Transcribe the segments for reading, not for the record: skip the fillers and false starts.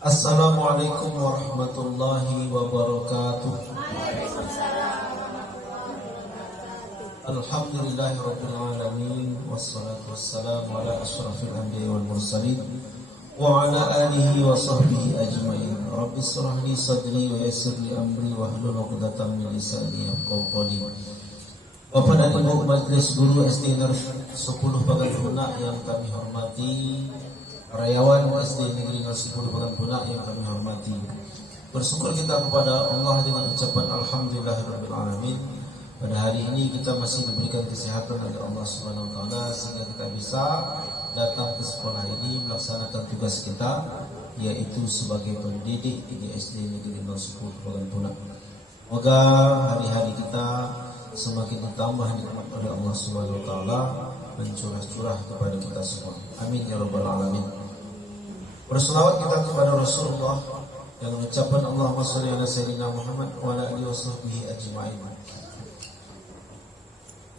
Assalamualaikum warahmatullahi wabarakatuh. Alhamdulillahirabbil alamin wassalatu wassalamu ala asyrafil anbiya'i wal mursalin wa ala alihi wa sahbihi ajmain. Rabbi shrah li sadri wa yassir li amri wahlul 'uqdatam min lisani yafqahu qawli. Bapak dan Ibu Majelis Guru SD Negeri 10 Bagaimana yang kami hormati, karyawan SD Negeri 10 Bagaimana yang kami hormati, bersyukur kita kepada Allah dengan ucapan Alhamdulillahirabbil alamin. Pada hari ini kita masih diberikan kesehatan oleh Allah Subhanahu wa taala sehingga kita bisa datang ke sekolah ini melaksanakan tugas kita, yaitu sebagai pendidik di SD Negeri 10 Bagaimana. Semoga hari-hari kita semakin ditambah nikmat oleh Allah Subhanahu wa taala, mencurah-curah kepada kita semua. Amin ya rabbal alamin. Berselawat kita kepada Rasulullah yang mengucapkan Allahumma shalli ala sayyidina Muhammad wa ala alihi washabbihi ajmain.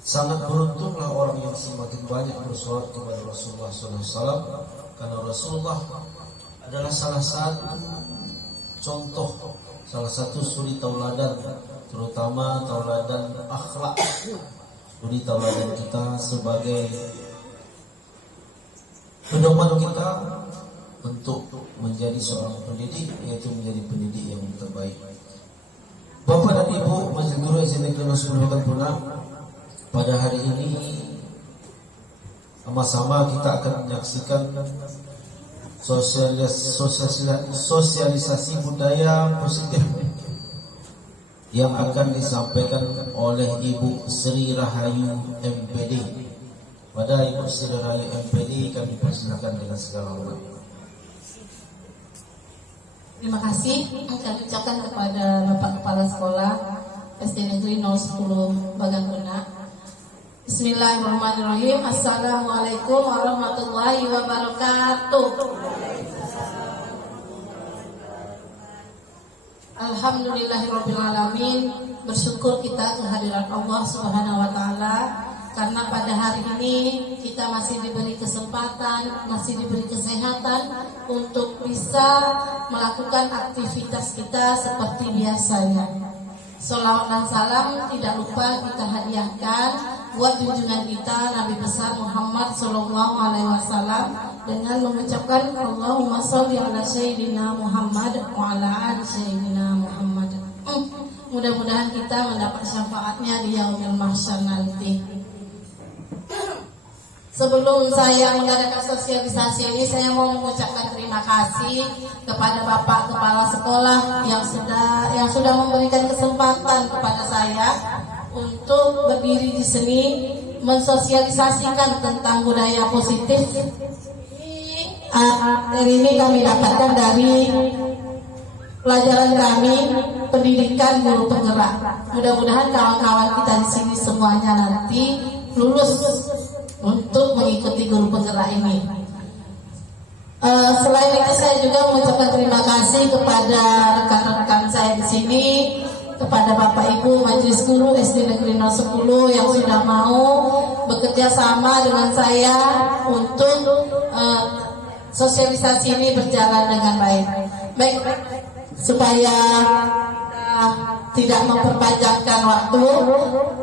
Sangat beruntunglah orang yang semakin banyak bersolawat kepada Rasulullah sallallahu alaihi wasallam, karena Rasulullah adalah salah satu contoh, salah satu suri tauladan, terutama tauladan akhlak, suri tauladan kita sebagai pedoman kita untuk menjadi seorang pendidik, yaitu menjadi pendidik yang terbaik. Bapak dan Ibu Majelis Guru SD Negeri 10 Bagaimana, pada hari ini sama-sama kita akan menyaksikan sosialisasi budaya positif yang akan disampaikan oleh Ibu Sri Rahayu MPD. Pada Ibu Sri Rahayu MPD kami persilakan dengan segala hormat. Terima kasih kami ucapkan kepada Bapak Kepala Sekolah SD Negeri 10 Bagaimana. Bismillahirrahmanirrahim. Assalamualaikum warahmatullahi wabarakatuh. Alhamdulillahirabbil alamin. Bersyukur kita kehadiran Allah Subhanahu wa taala karena pada hari ini kita masih diberi kesempatan, masih diberi kesehatan untuk bisa melakukan aktivitas kita seperti biasanya. Salawat dan salam tidak lupa kita hadiahkan buat junjungan kita Nabi besar Muhammad sallallahu alaihi wasallam dengan mengucapkan Allahumma shalli ala sayyidina Muhammad wa ala ali sayyidina Muhammad. Mudah-mudahan kita mendapat syafaatnya di yaumil mahsyar nanti. Sebelum saya mengadakan sosialisasi ini, saya mau mengucapkan terima kasih kepada Bapak Kepala Sekolah yang sudah memberikan kesempatan kepada saya untuk berdiri di sini mensosialisasikan tentang budaya positif. Hari ini kami dapatkan dari pelajaran kami pendidikan guru penggerak. Mudah-mudahan kawan-kawan kita di sini semuanya nanti lulus untuk mengikuti guru penggerak ini. Selain itu saya juga mengucapkan terima kasih kepada rekan-rekan saya di sini, kepada Bapak Ibu Majelis Guru SD Negeri 10 yang sudah mau bekerja sama dengan saya untuk sosialisasi ini berjalan dengan baik. Supaya tidak memperpanjangkan waktu,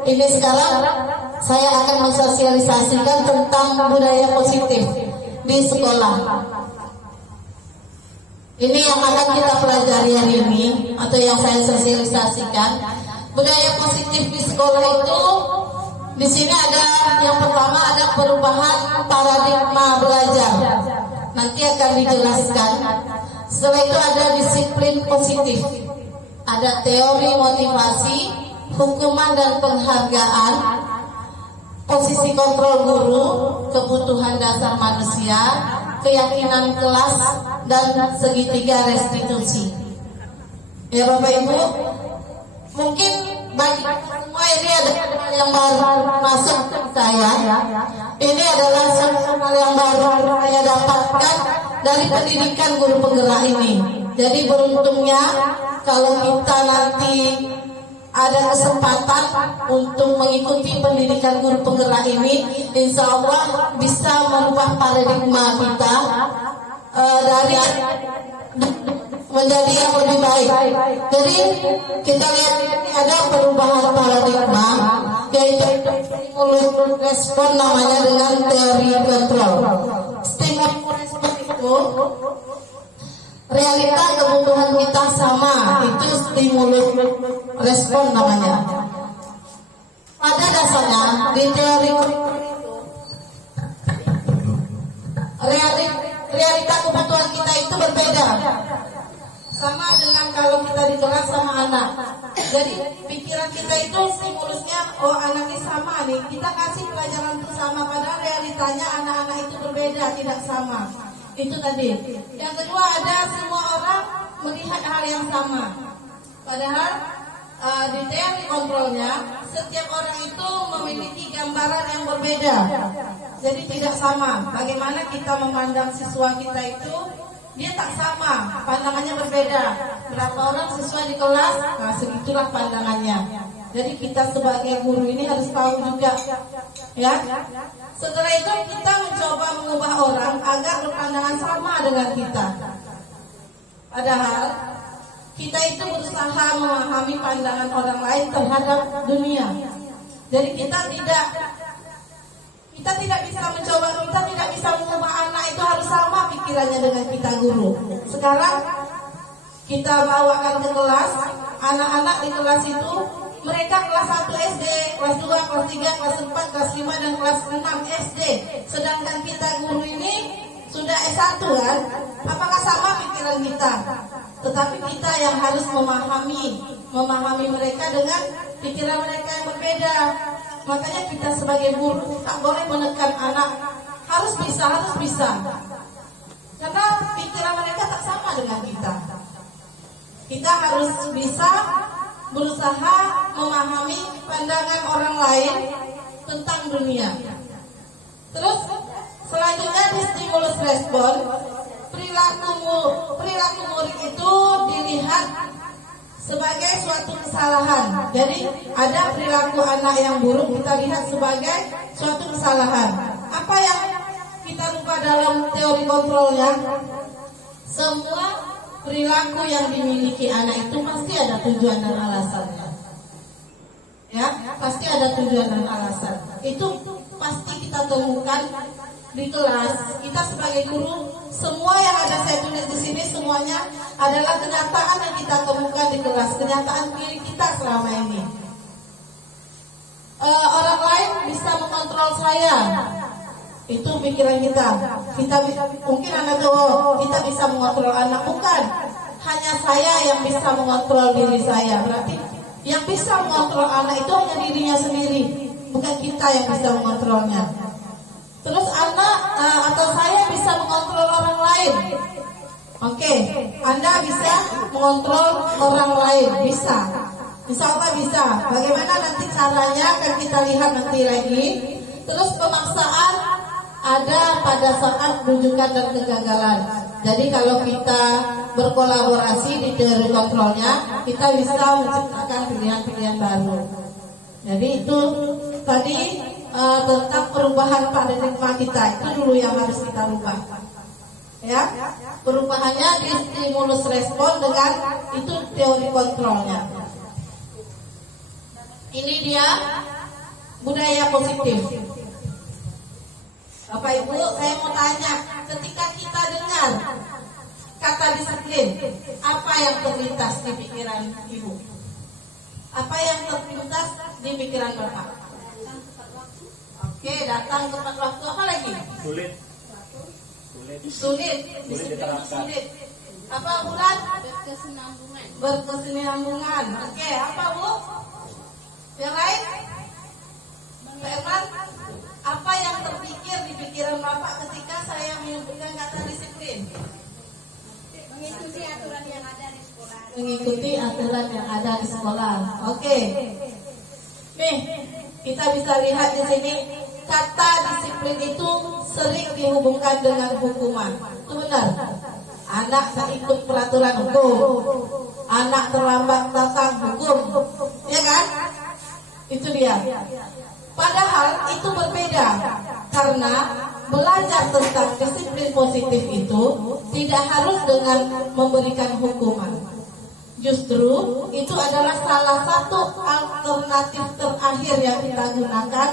ini sekarang saya akan mensosialisasikan tentang budaya positif di sekolah. Ini yang akan kita pelajari hari ini, atau yang saya sosialisasikan. Budaya positif di sekolah itu, di sini ada yang pertama ada perubahan paradigma belajar. Nanti akan dijelaskan. Setelah itu ada disiplin positif, ada teori motivasi, hukuman dan penghargaan, posisi kontrol guru, kebutuhan dasar manusia, keyakinan kelas, dan segitiga restitusi. Ya Bapak Ibu, mungkin bagi semua ini ada hal yang baru masuk ke saya. Ini adalah hal yang baru saya dapatkan dari pendidikan guru penggerak ini. Jadi beruntungnya kalau kita nanti ada kesempatan untuk mengikuti pendidikan guru penggerak ini, insya Allah bisa merubah paradigma kita dari menjadi yang lebih baik. Jadi kita lihat ini ada perubahan paradigma, yaitu stimulus respon namanya dengan teori kontrol. Stimulus respon itu realita kebutuhan kita sama, itu stimulus respon namanya. Pada dasarnya di teori realita kebutuhan kita itu berbeda. Sama dengan kalau kita di kelas sama anak. Jadi pikiran kita itu stimulusnya, oh anaknya sama nih, kita kasih pelajaran itu sama, padahal realitanya anak-anak itu berbeda, tidak sama. Itu tadi. Yang kedua ada semua orang melihat hal yang sama, padahal di teori kontrolnya setiap orang itu memiliki gambaran yang berbeda. Jadi tidak sama. Bagaimana kita memandang siswa kita itu, dia tak sama, pandangannya berbeda. Berapa orang siswa di kelas, nah segitulah pandangannya. Jadi kita sebagai guru ini harus tahu juga, ya. Setelah itu kita mencoba mengubah orang agar berpandangan sama dengan kita. Padahal kita itu berusaha memahami pandangan orang lain terhadap dunia. Jadi kita tidak bisa mencoba, kita tidak bisa mengubah anak itu harus sama pikirannya dengan kita guru. Sekarang kita bawakan ke kelas, anak-anak di kelas itu mereka kelas 1 SD, kelas 2, kelas 3, kelas 4, kelas 5 dan kelas 6 SD. Sedangkan kita guru ini sudah S1 kan? Apakah sama pikiran kita? Tetapi kita yang harus memahami mereka dengan pikiran mereka yang berbeda. Makanya kita sebagai guru tak boleh menekan anak, harus bisa. Karena pikiran mereka tak sama dengan kita. Kita harus bisa berusaha memahami pandangan orang lain tentang dunia. Terus selanjutnya di stimulus respon, perilaku murid itu dilihat sebagai suatu kesalahan. Jadi ada perilaku anak yang buruk kita lihat sebagai suatu kesalahan. Apa yang kita lupa dalam teori kontrolnya? Semua perilaku yang dimiliki anak itu pasti ada tujuan dan alasannya. Ya, pasti ada tujuan dan alasan. Itu pasti kita temukan di kelas. Kita sebagai guru, semua yang ada saya tulis di sini semuanya adalah kenyataan yang kita temukan di kelas, kenyataan diri kita selama ini. Orang lain bisa mengontrol saya, itu pikiran kita. Mungkin anak tahu kita bisa mengontrol anak, bukan. Hanya saya yang bisa mengontrol diri saya. Berarti yang bisa mengontrol anak itu hanya dirinya sendiri, bukan kita yang bisa mengontrolnya. Terus anak atau saya bisa mengontrol orang lain. Oke, Anda bisa mengontrol orang lain, bisa. Insya Allah bisa. Bagaimana nanti caranya akan kita lihat nanti lagi. Terus pemaksaan ada pada saat rujukan dan kegagalan. Jadi kalau kita berkolaborasi di teori kontrolnya, kita bisa menciptakan pilihan-pilihan baru. Jadi itu tadi tentang perubahan paradigma kita, itu dulu yang harus kita rubah. Ya, perubahannya di stimulus respon dengan itu teori kontrolnya. Ini dia budaya positif. Bapak Ibu, saya mau tanya, ketika kita dengar kata disiplin, apa yang terlintas di pikiran Ibu? Apa yang terlintas di pikiran Bapak? Oke, datang tepat waktu, apa lagi? Sulit diterapkan. Apa bulan? Berkesinambungan. Oke, apa Bu? Yang lain? Pak Irman, apa yang terpikir di pikiran Bapak ketika saya menyebutkan kata disiplin? Mengikuti aturan yang ada di sekolah. Mengikuti aturan yang ada di sekolah. Oke. Nih, kita bisa lihat di sini kata disiplin itu sering dihubungkan dengan hukuman. Itu benar. Anak tak ikut peraturan hukum, anak terlambat datang hukum, ya kan? Itu dia. Padahal itu berbeda, karena belajar tentang disiplin positif itu tidak harus dengan memberikan hukuman. Justru itu adalah salah satu alternatif terakhir yang kita gunakan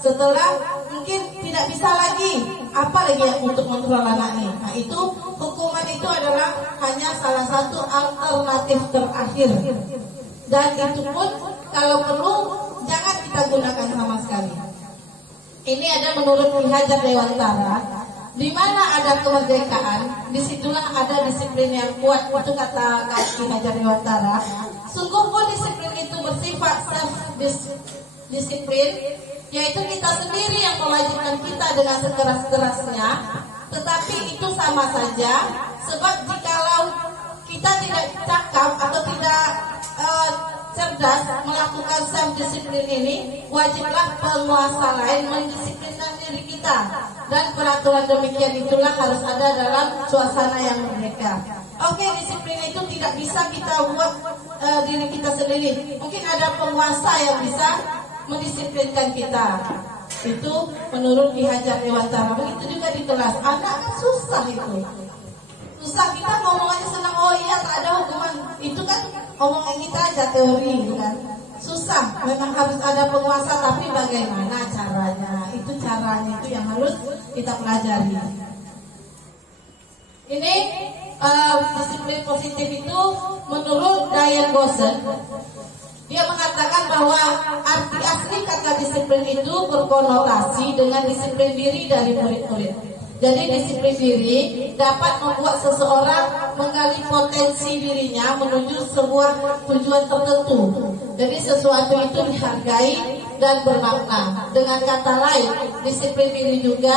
setelah mungkin tidak bisa lagi, apalagi yang untuk mengontrol anak ini. Nah itu hukuman itu adalah hanya salah satu alternatif terakhir. Dan itu pun kalau perlu jangan kita gunakan sama sekali. Ini ada menurut Ki Hajar Dewantara, di mana ada kemerdekaan, disitulah ada disiplin yang kuat. Itu kata Ki Hajar Dewantara. Sungguh pun disiplin itu bersifat self-disiplin, yaitu kita sendiri yang mewajibkan kita dengan sekeras-kerasnya. Tetapi itu sama saja, sebab jikalau kita tidak cakap atau tidak cerdas melakukan self-disiplin ini, wajiblah penguasa lain mendisiplinkan diri kita. Dan peraturan demikian itulah harus ada dalam suasana yang merdeka. Oke, disiplin itu tidak bisa kita buat diri kita sendiri. Mungkin ada penguasa yang bisa mendisiplinkan kita. Itu menurut Ki Hajar Dewantara. Begitu juga di kelas. Anak kan susah itu. Susah, kita ngomong aja senang, oh iya tak ada hukuman. Itu kan omongan kita aja teori kan. Susah, memang harus ada penguasa, tapi bagaimana caranya? Itu caranya itu yang harus kita pelajari. Ini disiplin positif itu menurut Diane Gossen, dia mengatakan bahwa arti asli kata disiplin itu berkonotasi dengan disiplin diri dari murid-murid. Jadi disiplin diri dapat membuat seseorang menggali potensi dirinya menuju sebuah tujuan tertentu. Jadi sesuatu itu dihargai dan bermakna. Dengan kata lain, disiplin diri juga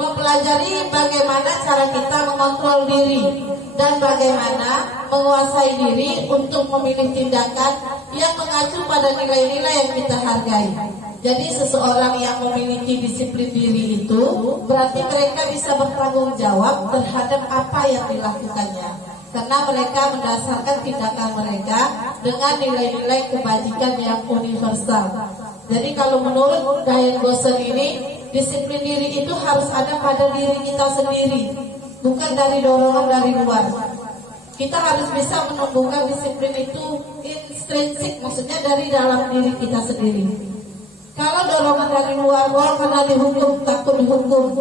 mempelajari bagaimana cara kita mengontrol diri dan bagaimana menguasai diri untuk memilih tindakan yang mengacu pada nilai-nilai yang kita hargai. Jadi seseorang yang memiliki disiplin diri itu berarti mereka bisa bertanggung jawab terhadap apa yang dilakukannya, karena mereka mendasarkan tindakan mereka dengan nilai-nilai kebajikan yang universal. Jadi kalau menurut Diane Gossen ini, disiplin diri itu harus ada pada diri kita sendiri, bukan dari dorongan dari luar. Kita harus bisa menumbuhkan disiplin itu intrinsik, maksudnya dari dalam diri kita sendiri. Kalau dorongan dari luar, karena dihukum, takut dihukum.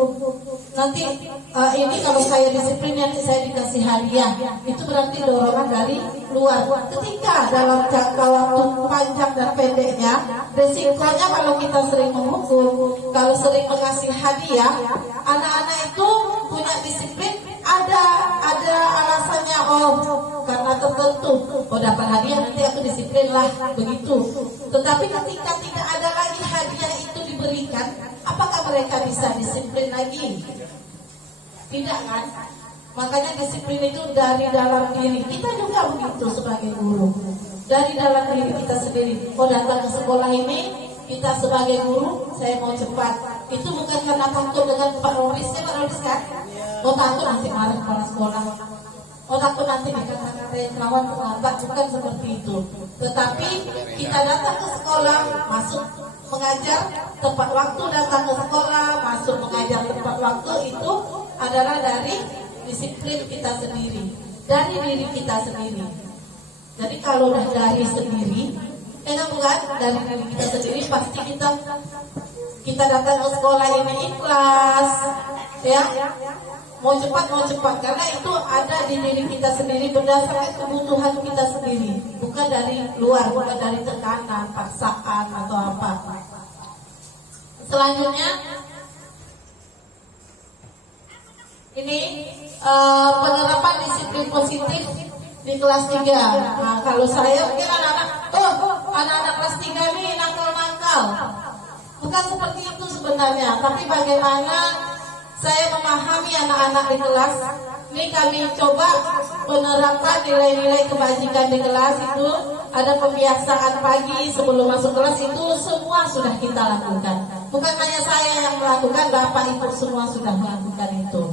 Nanti ini kalau saya disiplin nanti saya dikasih hadiah. Itu berarti dorongan dari luar. Ketika dalam jangka waktu panjang dan pendeknya, resikonya kalau kita sering menghukum, kalau sering mengasih hadiah, anak-anak itu punya disiplin. Ada alasannya, karena tertentu, dapat hadiah nanti aku disiplin lah, begitu. Tetapi ketika tidak ada lagi hadiah itu diberikan, apakah mereka bisa disiplin lagi? Tidak kan? Makanya disiplin itu dari dalam diri. Kita juga begitu sebagai guru. Dari dalam diri kita sendiri. Datang ke sekolah ini, kita sebagai guru, saya mau cepat. Itu bukan karena takut dengan Pak Rorisnya, Pak Roris kan? Takut nanti marah kepala sekolah. Takut nanti dikata-katain kawan terlambat, bukan seperti itu. Tetapi kita datang ke sekolah, masuk mengajar tepat waktu, datang ke sekolah, masuk mengajar tepat waktu, itu adalah dari disiplin kita sendiri, dari diri kita sendiri. Jadi kalau udah dari sendiri, bukan dari diri kita sendiri, pasti kita datang ke sekolah ini ikhlas, ya. Mau cepat, karena itu ada di diri kita sendiri berdasarkan kebutuhan kita sendiri, bukan dari luar, bukan dari tekanan, paksaan atau apa. Selanjutnya, ini penerapan disiplin positif di kelas 3. Nah, kalau saya mungkin anak-anak kelas 3 ini nakal-nakal. Bukan seperti itu sebenarnya, tapi bagaimana saya memahami anak-anak di kelas. Ini kami coba menerapkan nilai-nilai kebajikan di kelas itu. Ada pembiasaan pagi sebelum masuk kelas, itu semua sudah kita lakukan. Bukan hanya saya yang melakukan, Bapak Ibu semua sudah melakukan itu.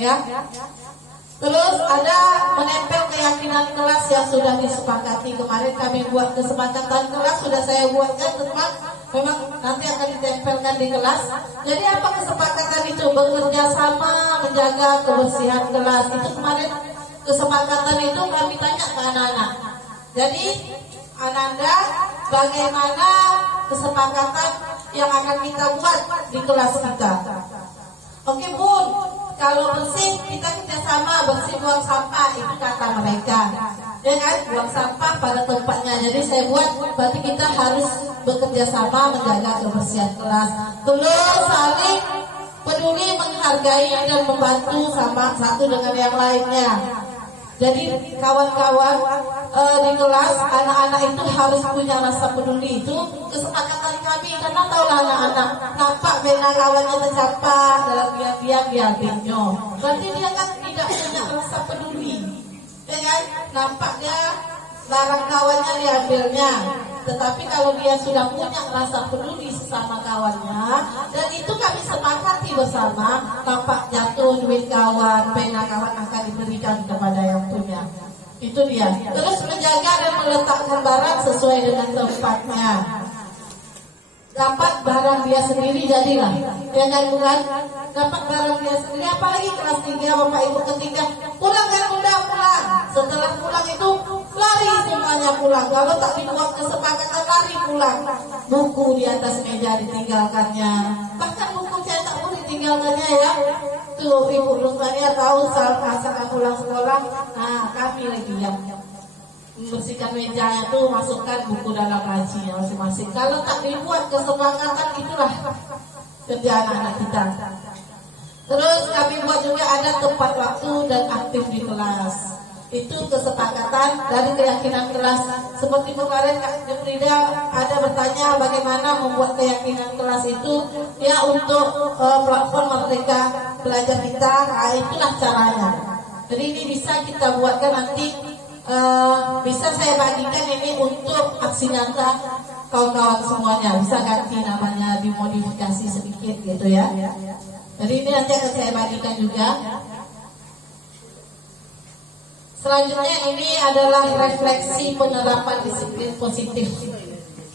Ya. Terus ada menempel keyakinan kelas yang sudah disepakati. Kemarin kami buat kesepakatan kelas, sudah saya buatkan tentang memang nanti akan ditempelkan di kelas. Jadi apa kesepakatan itu? Bekerja sama menjaga kebersihan kelas. Itu kemarin kesepakatan itu kami tanya ke anak-anak. Jadi Ananda, bagaimana kesepakatan yang akan kita buat di kelas kita? Oke Bun, kalau bersih kita kerjasama, bersih buang sampah, itu kata mereka. Ya kan, buang sampah pada tempatnya. Jadi saya buat, berarti kita harus bekerja sama menjaga kebersihan kelas. Terus saling peduli, menghargai dan membantu sama satu dengan yang lainnya. Jadi kawan-kawan di kelas, anak-anak itu harus punya rasa peduli. Itu kesepakatan kami, karena tahulah anak-anak nampak bena kawannya tercapar dalam dia diambilnya. Berarti dia kan tidak punya rasa peduli. Ya kan? Nampak dia barang kawannya diambilnya. Tetapi kalau dia sudah punya rasa peduli sesama kawannya, dan itu kami sepakati bersama, tampak jatuh duit kawan, pena kawan akan diberikan kepada yang punya. Itu dia. Terus menjaga dan meletakkan barang sesuai dengan tempatnya. Dapat barang dia sendiri jadilah. Ya kan bukan? Dapat barang dia sendiri. Apalagi kelas 3 Bapak Ibu ketiga, pulang kan udah pulang. Setelah pulang itu lari semuanya pulang. Kalau tak dibuat kesepakatan lari pulang. Buku di atas meja ditinggalkannya. Bahkan buku cetak pun ditinggalkannya ya. Tuh Ibu Lukmania tahu saat pulang sekolah. Nah kami lagi yang membersihkan mejanya tuh, masukkan buku dalam lacinya masing-masing. Kalau tak dibuat kesepakatan, itulah kerjaan anak kita. Terus kami buat juga ada tepat waktu dan aktif di kelas. Itu kesepakatan dari keyakinan kelas. Seperti kemarin Kak Jumrida ada bertanya bagaimana membuat keyakinan kelas itu ya untuk platform Merdeka Belajar kita. Nah, itulah caranya. Jadi ini bisa kita buatkan nanti. Bisa saya bagikan ini untuk aksi nyata kawan-kawan semuanya. Bisa ganti namanya, dimodifikasi sedikit gitu ya. Jadi ini nanti akan saya bagikan juga. Selanjutnya ini adalah refleksi penerapan disiplin positif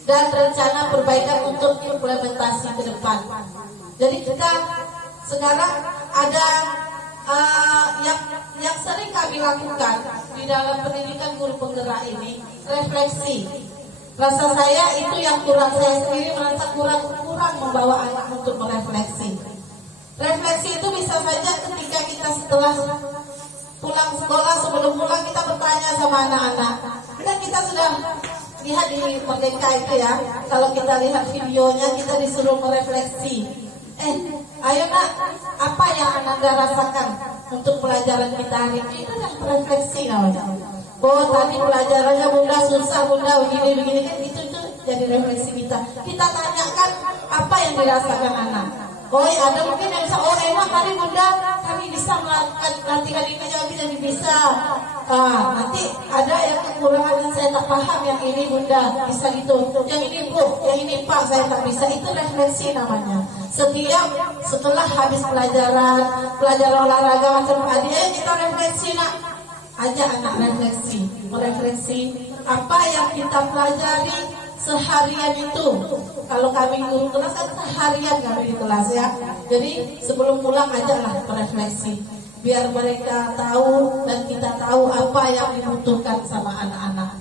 dan rencana perbaikan untuk implementasi ke depan. Jadi kita sekarang ada yang sering kami lakukan di dalam pendidikan guru penggerak ini, refleksi. Rasa saya itu yang kurang, saya sendiri merasa kurang membawa anak untuk merefleksi. Refleksi itu bisa saja ketika kita setelah pulang sekolah, sebelum pulang kita bertanya sama anak-anak. Dan kita sudah lihat di Merdeka itu ya, kalau kita lihat videonya kita disuruh merefleksi. Ayo nak, apa yang Anda rasakan untuk pelajaran kita hari ini? Itu yang refleksi namanya. Oh tadi pelajarannya Bunda susah, Bunda begini kan, itu jadi refleksi kita. Kita tanyakan apa yang dirasakan anak. Oh ada mungkin yang bisa, oh enak hari Bunda kami bisa melakukan latihan ini, jadi bisa. Nanti ada yang kekurangan yang saya tak paham, yang ini Bunda bisa gitu, yang ini Bu, yang ini Pak saya tak bisa. Itu refleksi namanya. Setelah habis pelajaran olahraga macam tadi, kita refleksi nak, ajak anak merefleksi apa yang kita pelajari seharian itu. Kalau kami guru kelas kan seharian kami di kelas ya. Jadi sebelum pulang ajaklah merefleksi, biar mereka tahu dan kita tahu apa yang dibutuhkan sama anak-anak.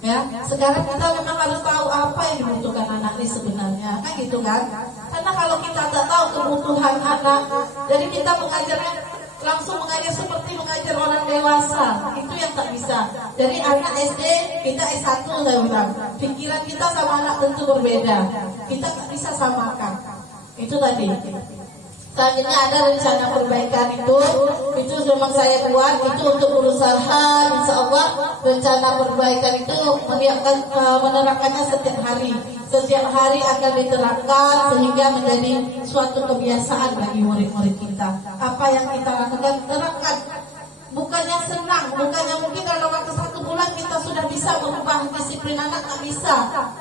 Ya, sekarang kita memang harus tahu apa yang dibutuhkan anak ini sebenarnya, kan gitu kan? Karena kalau kita tak tahu kebutuhan anak, jadi kita mengajarnya langsung mengajar seperti mengajar orang dewasa, itu yang tak bisa. Jadi anak SD, kita S1 saya bilang, pikiran kita sama anak tentu berbeda, kita tak bisa samakan. Itu tadi. Selanjutnya ada rencana perbaikan itu memang saya buat, itu untuk berusaha, insya Allah rencana perbaikan itu menerapkannya setiap hari akan diterapkan sehingga menjadi suatu kebiasaan bagi murid-murid kita. Apa yang kita lakukan terapkan, bukannya senang, bukannya mungkin dalam waktu 1 bulan kita sudah bisa mengubah disiplin anak, tak bisa.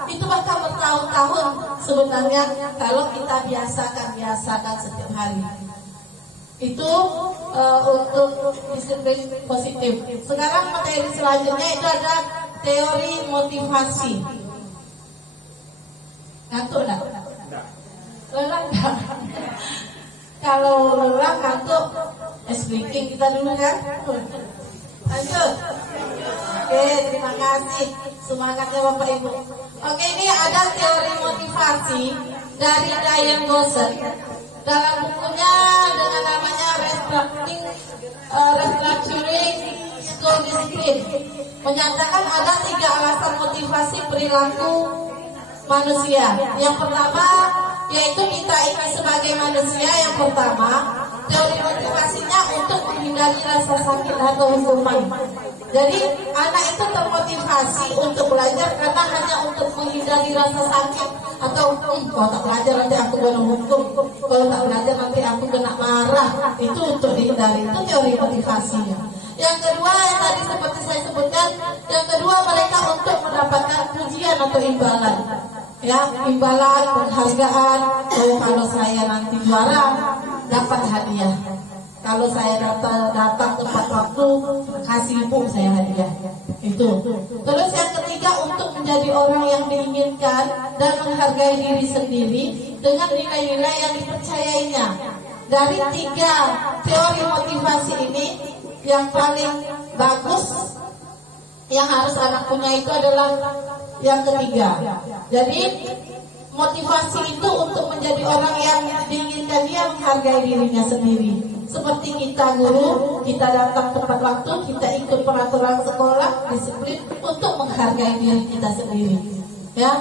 Itu bahkan bertahun-tahun sebenarnya kalau kita biasakan setiap hari. Itu untuk disiplin positif. Sekarang materi selanjutnya itu ada teori motivasi. Ngantuk enggak? Lelah enggak? Kalau lelah ngantuk, speaking kita dulu kan? Lanjut. Oke, terima kasih semangatnya Bapak Ibu. Oke, ini ada teori motivasi dari Diane Gosset dalam bukunya dengan namanya Restructuring School Discipline, menyatakan ada 3 alasan motivasi perilaku manusia. Yang pertama yaitu kita ini sebagai manusia. Yang pertama, teori motivasinya untuk menghindari rasa sakit atau hukuman. Jadi anak itu termotivasi untuk belajar karena hanya untuk menghindari rasa sakit atau kalau tak belajar nanti aku kena hukum, kalau tak belajar nanti aku kena marah. Itu untuk dihindari, itu teori motivasinya. Yang kedua yang tadi seperti saya sebutkan, yang kedua mereka untuk mendapatkan pujian atau imbalan. Ya, imbalan, penghargaan. Oh, kalau saya nanti juara dapat hadiah. Kalau saya datang tepat waktu, kasih ibu saya hadiah. Itu. Terus yang ketiga untuk menjadi orang yang diinginkan dan menghargai diri sendiri dengan nilai-nilai yang dipercayainya. Dari 3 teori motivasi ini, yang paling bagus yang harus anak punya itu adalah yang ketiga. Jadi motivasi itu untuk menjadi orang yang diinginkan, dia menghargai dirinya sendiri. Seperti kita guru, kita datang tepat waktu, kita ikut peraturan sekolah, disiplin untuk menghargai diri kita sendiri. Ya,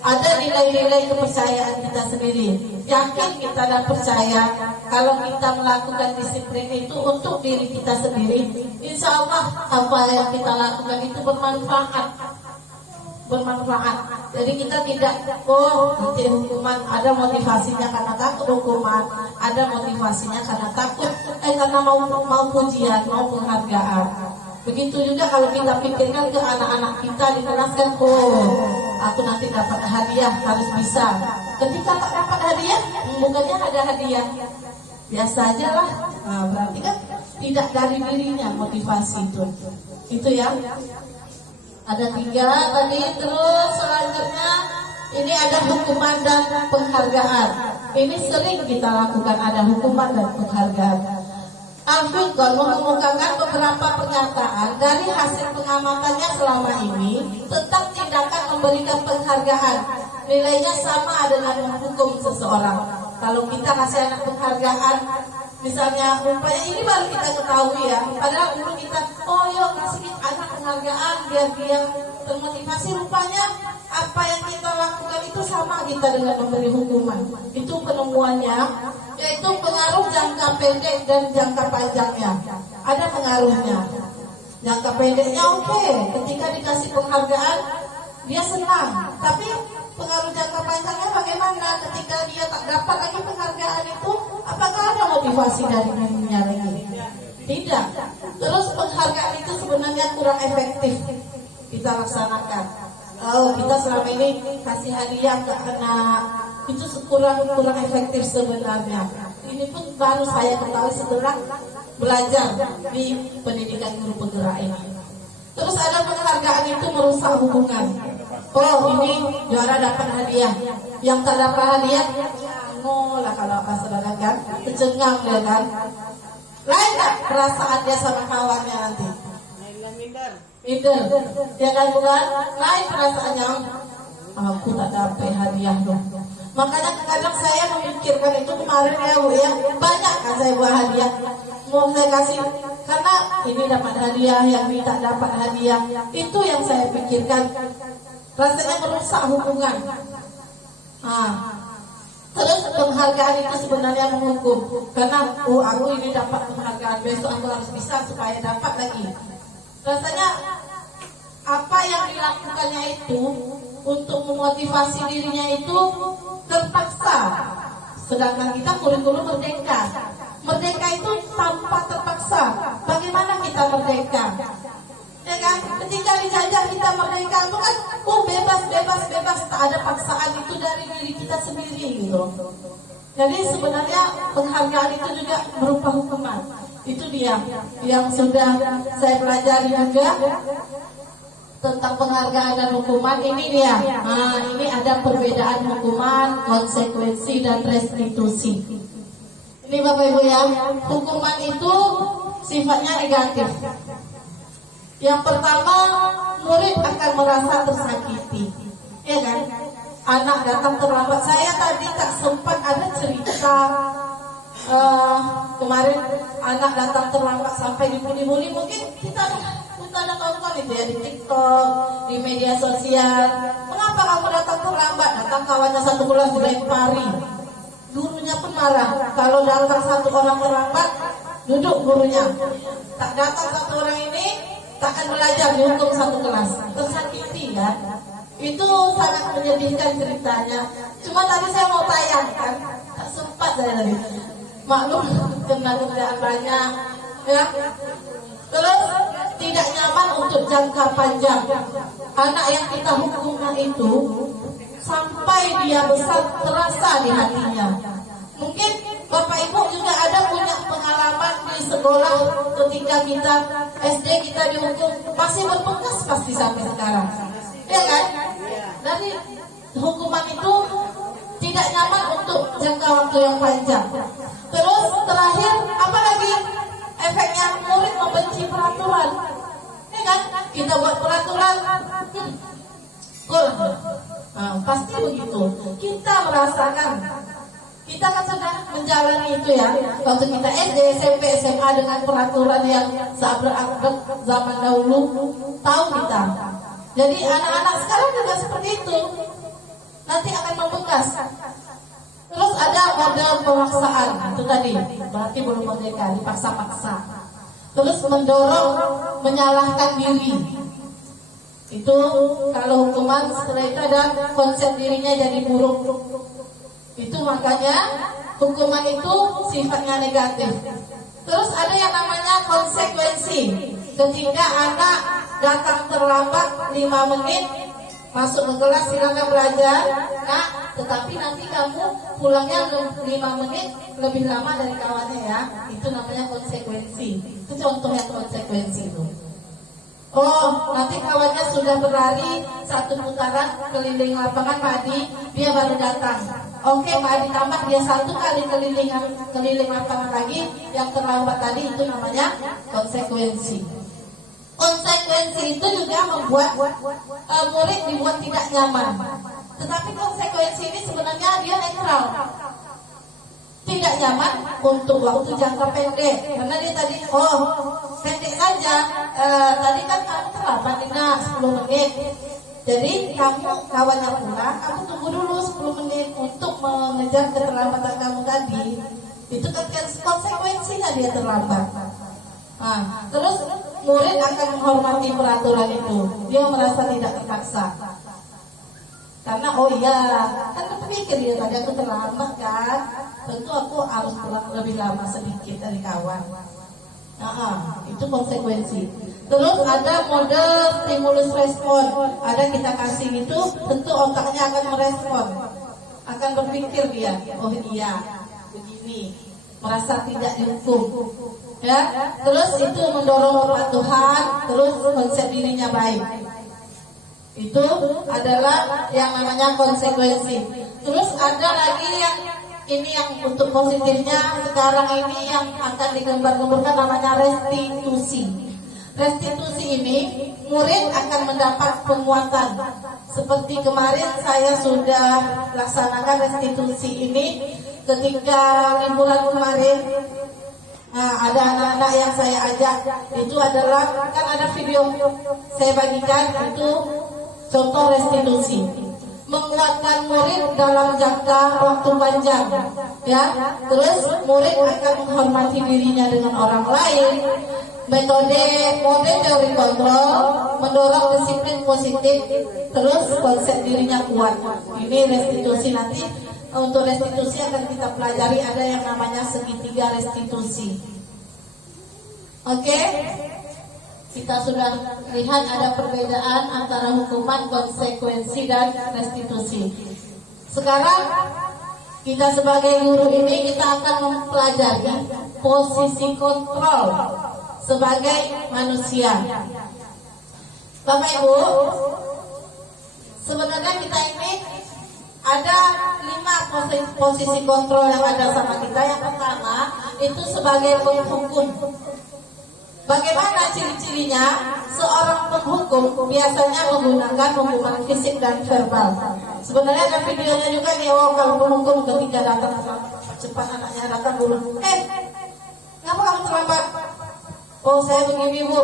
ada nilai-nilai kepercayaan kita sendiri. Yakin kita dan percaya kalau kita melakukan disiplin itu untuk diri kita sendiri, insya Allah apa yang kita lakukan itu bermanfaat. Jadi kita tidak nanti hukuman, ada motivasinya karena takut hukuman, ada motivasinya karena takut karena mau pujian, mau penghargaan. Begitu juga kalau kita pikirkan ke anak-anak kita, dikenaskan, aku nanti dapat hadiah, harus bisa. Ketika tak dapat hadiah, bukannya ada hadiah, biasa aja lah. Nah, berarti kan tidak dari dirinya motivasi itu ya. Ada 3 tadi. Terus selanjutnya ini ada hukuman dan penghargaan. Ini sering kita lakukan, ada hukuman dan penghargaan. Al-Fikon mengemukakan beberapa pernyataan dari hasil pengamatannya selama ini tentang tindakan memberikan penghargaan. Nilainya sama dengan menghukum seseorang. Kalau kita kasih anak penghargaan, misalnya rupanya ini baru kita ketahui ya, padahal dulu kita yuk kasih anak penghargaan biar dia termotivasi. Rupanya apa yang kita lakukan itu sama kita dengan memberi hukuman. Itu penemuannya, yaitu pengaruh jangka pendek dan jangka panjangnya. Ada pengaruhnya. Jangka pendeknya oke, ketika dikasih penghargaan dia senang, tapi pengaruh jangka panjangnya bagaimana? Ketika dia tak dapat lagi penghargaan itu, apakah ada motivasi dari dirinya lagi? Tidak. Terus penghargaan itu sebenarnya kurang efektif kita laksanakan. Kita selama ini kasih hadiah ke anak, itu kurang efektif sebenarnya. Ini pun baru saya ketahui setelah belajar di pendidikan guru penggerak ini. Terus ada penghargaan itu merusak hubungan. Ini juara dapat hadiah, yang tak dapat hadiah lah kalau apa saudara kan, kecengang dia kan. Lain tak perasaan dia sama kawannya nanti. Minder, dia kan bukan? Lain perasaannya. Aku tak dapat hadiah dong. Makanya kadang saya memikirkan itu kemarin ya Bu ya, banyak kan saya buat hadiah. Mau saya kasih karena ini dapat hadiah, yang ini tak dapat hadiah. Itu yang saya pikirkan. Rasanya merusak hubungan. Terus penghargaan itu sebenarnya menghukum. Karena aku ini dapat penghargaan, besok aku harus bisa supaya dapat lagi. Rasanya apa yang dilakukannya itu untuk memotivasi dirinya itu terpaksa. Sedangkan kita kurikulum merdeka. Merdeka itu tanpa terpaksa. Bagaimana kita merdeka? Ya kan? Ketika dijajah kita merdeka itu kan bebas, tak ada paksaan, itu dari diri kita sendiri gitu. Jadi sebenarnya penghargaan itu juga berupa hukuman. Itu dia yang sudah saya pelajari juga. tentang penghargaan dan hukuman ini dia. Nah, ini ada perbedaan hukuman, konsekuensi dan restitusi. Ini Bapak Ibu ya, hukuman itu sifatnya negatif. Yang pertama, murid akan merasa tersakiti, ya kan? Anak datang terlambat. Saya tadi tak sempat ada cerita kemarin anak datang terlambat sampai dibully. Mungkin kita ada tonton itu ya di TikTok, di media sosial. Mengapa kamu datang terlambat? Datang kawannya satu kelas dilempari. Gurunya pun marah. Kalau datang satu orang terlambat, duduk gurunya. Tak datang satu orang ini, takkan belajar, dihukum satu kelas. Tersakiti kan? Itu sangat menyedihkan ceritanya. Cuma tadi saya mau tayangkan, tak sempat saya tadi. Maklum, karena kerjaan banyak, ya. Terus tidak nyaman untuk jangka panjang. Anak yang kita hukumkan itu sampai dia besar terasa di hatinya. Mungkin Bapak Ibu juga ada punya pengalaman di sekolah ketika kita SD kita dihukum, masih berbekas pasti sampai sekarang, ya kan? Dari hukuman itu tidak nyaman untuk jangka waktu yang panjang. Terus terakhir apa lagi? Efeknya murid membenci peraturan, ya kan? Kita buat peraturan, pasti begitu. Kita merasakan, kita kan sudah menjalani itu ya. Waktu kita SD, SMP, SMA dengan peraturan yang seabrek-abrek zaman dahulu, tahu kita. Jadi anak-anak sekarang juga seperti itu, nanti akan membekas. Terus ada model pemaksaan, itu tadi, berarti belum merdeka, dipaksa-paksa. Terus mendorong, menyalahkan diri. Itu kalau hukuman, setelah itu ada konsep dirinya jadi buruk. Itu makanya hukuman itu sifatnya negatif. Terus ada yang namanya konsekuensi. Ketika anak datang terlambat 5 menit, masuk ke kelas silakan belajar, nah, tetapi nanti kamu pulangnya 5 menit lebih lama dari kawannya ya. Itu namanya konsekuensi. Itu contohnya konsekuensi itu. Oh, nanti kawannya sudah berlari 1 putaran keliling lapangan Pak Adi, dia baru datang. Oke, Pak Adi tambah dia 1 kali keliling lapangan lagi, yang terlambat tadi itu namanya konsekuensi. Konsekuensi itu juga membuat murid dibuat tidak nyaman. Tetapi konsekuensi ini sebenarnya dia netral. Tidak nyaman untuk waktu jangka pendek, karena dia tadi pendek saja. Tadi kan kamu terlambat 10 menit. Jadi kamu kawannya pulang, kamu tunggu dulu 10 menit untuk mengejar keterlambatan kamu tadi. Itu kan konsekuensinya dia terlambat. Nah, terus murid akan menghormati peraturan itu. Dia merasa tidak terpaksa. Karena kan berpikir dia tadi aku terlambat kan, tentu aku harus pulang lebih lama sedikit dari kawan. Itu konsekuensi. Terus ada model stimulus respon. Ada kita kasih itu, tentu otaknya akan merespon, akan berpikir dia, oh iya begini, merasa tidak dihukum. Ya, terus itu mendorong kepatuhan, terus konsep dirinya baik. Itu adalah yang namanya konsekuensi. Terus ada lagi yang ini yang untuk positifnya sekarang ini yang akan digembar-gemburkan namanya restitusi. Restitusi ini murid akan mendapat penguatan. Seperti kemarin saya sudah laksanakan restitusi ini ketika liburan kemarin. Nah, ada anak-anak yang saya ajak, itu adalah kan ada video saya bagikan, itu contoh restitusi, menguatkan murid dalam jangka waktu panjang, ya. Terus murid akan menghormati dirinya dengan orang lain. Metode teori kontrol, mendorong disiplin positif, terus konsep dirinya kuat. Ini restitusi. Nanti untuk restitusi akan kita pelajari, ada yang namanya segitiga restitusi. Oke, kita sudah lihat ada perbedaan antara hukuman, konsekuensi, dan restitusi. Sekarang kita sebagai guru ini kita akan mempelajari posisi kontrol sebagai manusia. Bapak Ibu, sebenarnya kita ini ada 5 posisi kontrol yang ada sama kita. Yang pertama itu sebagai penghukum. Bagaimana ciri-cirinya? Seorang penghukum biasanya menggunakan hukuman fisik dan verbal. Sebenarnya ada videonya juga nih. Kalau penghukum ketika datang cepat, anaknya datang dulu, ngapa kamu terlambat? Oh, saya begini Bu,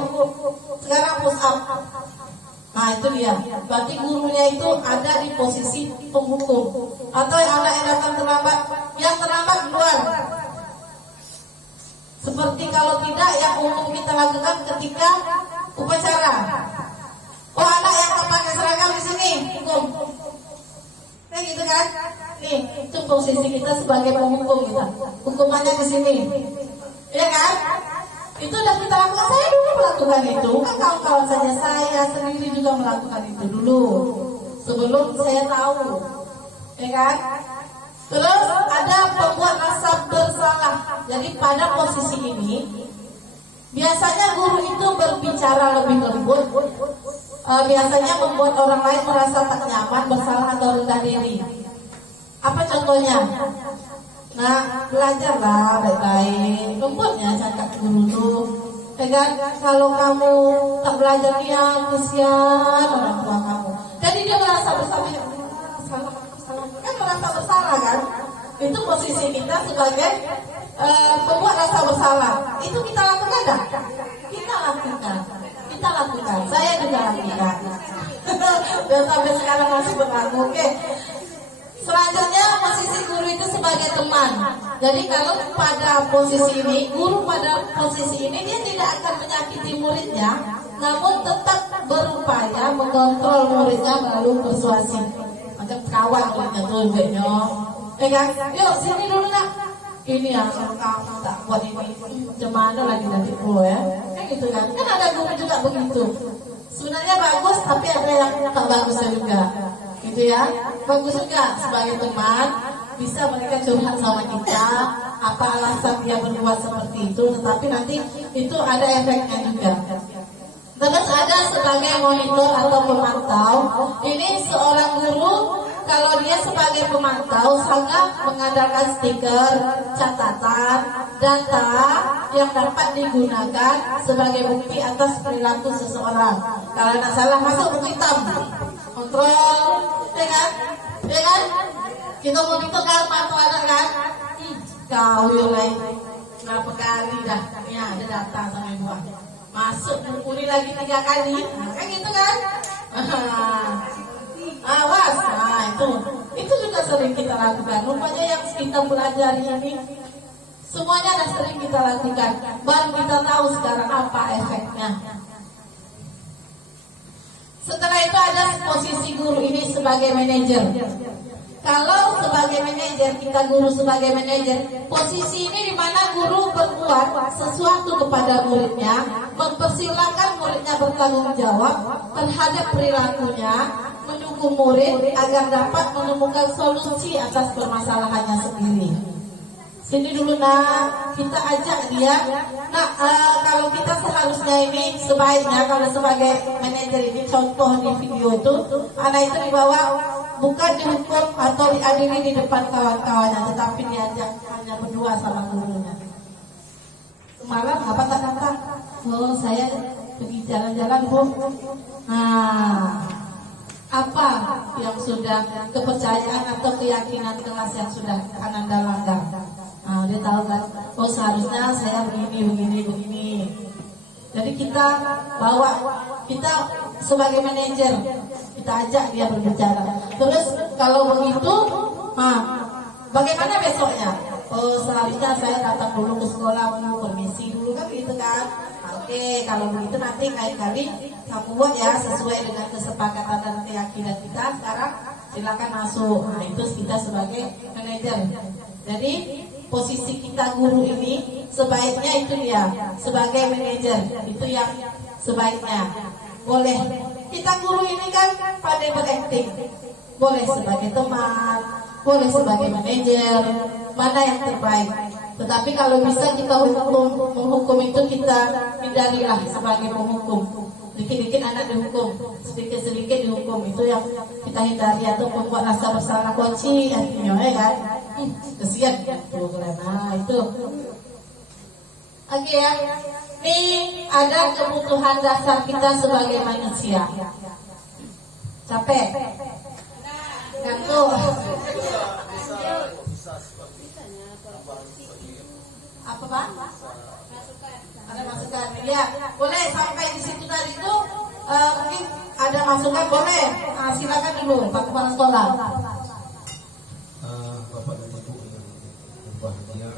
sekarang push up. Nah itu dia, berarti gurunya itu ada di posisi penghukum. Atau yang anak yang datang terlambat, yang terlambat keluar. Seperti kalau tidak yang umum kita lakukan ketika upacara. Oh, anak yang pakai seragam di sini, hukum. Nah gitu kan? Nih, itu posisi kita sebagai penghukum kita. Hukumannya di sini. Iya kan? Itu udah kita lakukan. Saya dulu melakukan itu. Kan kawan-kawan saya sendiri juga melakukan itu dulu. Sebelum saya tahu. Ya kan? Terus ada pembuat rasa bersalah. Jadi pada posisi ini biasanya guru itu berbicara lebih lembut. Biasanya membuat orang lain merasa tak nyaman, bersalah atau rendah diri. Apa contohnya? Nah, belajarlah baik-baik. Lembutnya cakap guru tuh. Kan kalau kamu tak belajar dia, kesian orang tua kamu. Jadi dia merasa bersalah. Salah. Kan merasa bersalah kan? Itu posisi kita sebagai pembuat rasa bersalah. Itu kita lakukan tak? Kita lakukan. Saya juga lakukan. Dan sampai sekarang masih berlaku. Oke. Selanjutnya posisi guru itu sebagai teman. Jadi kalau pada posisi ini, guru pada posisi ini dia tidak akan menyakiti muridnya, namun tetap berupaya mengontrol muridnya melalui persuasi. Macam kawan muridnya tuh kayaknya. Kan? Yuk sini dulu nak. Ini yang kamu tak buat ini. Cemana lagi nanti puluh ya. Kan gitu kan. Kan ada guru juga begitu. Sebenarnya bagus, tapi ada yang tak bagusnya juga. Gitu ya, bagus juga sebagai teman bisa mereka curhat sama kita apa alasan dia berbuat seperti itu, tetapi nanti itu ada efeknya juga. Terus ada sebagai monitor atau pemantau. Ini seorang guru kalau dia sebagai pemantau sangat mengandalkan stiker, catatan, data yang dapat digunakan sebagai bukti atas perilaku seseorang. Kalau tidak salah masuk buku hitam. Kontrol, ya kan? Kita monitor kan, pantau anak kan? Kau yang lain berapa kali dah? Ya, ada data sampai buah. Masuk buku ini lagi 3 kali, kan gitu kan? Awas, nah itu juga sering kita lakukan. Rupanya yang kita pelajari ini semuanya dah sering kita lakukan. Baru kita tahu sekarang apa efeknya. Setelah itu ada posisi guru ini sebagai manajer. Kalau sebagai manajer, kita guru sebagai manajer, posisi ini di mana guru berbuat sesuatu kepada muridnya, mempersilahkan muridnya bertanggung jawab terhadap perilakunya, mendukung murid agar dapat menemukan solusi atas permasalahannya sendiri. Sini dulu nak, kita ajak dia. Nah, kalau kita seharusnya ini sebaiknya kalau sebagai manajer ini contoh di video itu, anak itu dibawa bukan dihukum atau diadili di depan kawan-kawannya, tetapi diajak hanya berdua sama gurunya. Malam apa tak kata? Oh, saya pergi jalan-jalan Bu. Nah, apa yang sudah kepercayaan atau keyakinan kelas yang sudah Ananda langgar? Nah, dia tahu kan, oh seharusnya saya begini. Jadi kita bawa, kita sebagai manajer, kita ajak dia berbicara. Terus kalau begitu, bagaimana besoknya? Oh seharusnya saya datang dulu ke sekolah, mau permisi dulu kan gitu kan. Oke, kalau begitu nanti lain kali kamu buat ya sesuai dengan kesepakatan dan keyakinan kita. Sekarang silakan masuk. Nah itu kita sebagai manajer. Jadi posisi kita guru ini sebaiknya itu dia sebagai manajer, itu yang sebaiknya. Boleh kita guru ini kan pandai berakting, boleh sebagai teman, boleh sebagai manajer, mana yang terbaik. Tetapi kalau bisa kita menghukum itu kita hindarilah sebagai penghukum. dikit-dikit anak dihukum, sedikit-sedikit dihukum. Itu yang kita hindari, atau membuat rasa bersalah kunci artinya kan. Kesian program. Nah, itu. Oke ya. Ini ada kebutuhan dasar kita sebagai manusia. Capek? Ngantuk? Apa Pak? Ada masukan? Ya, boleh sampai di situ tadi itu. Mungkin ada masukan, boleh. Nah, silakan dulu Pak Kepala Sekolah. Bapak dan Ibu yang berbahagia,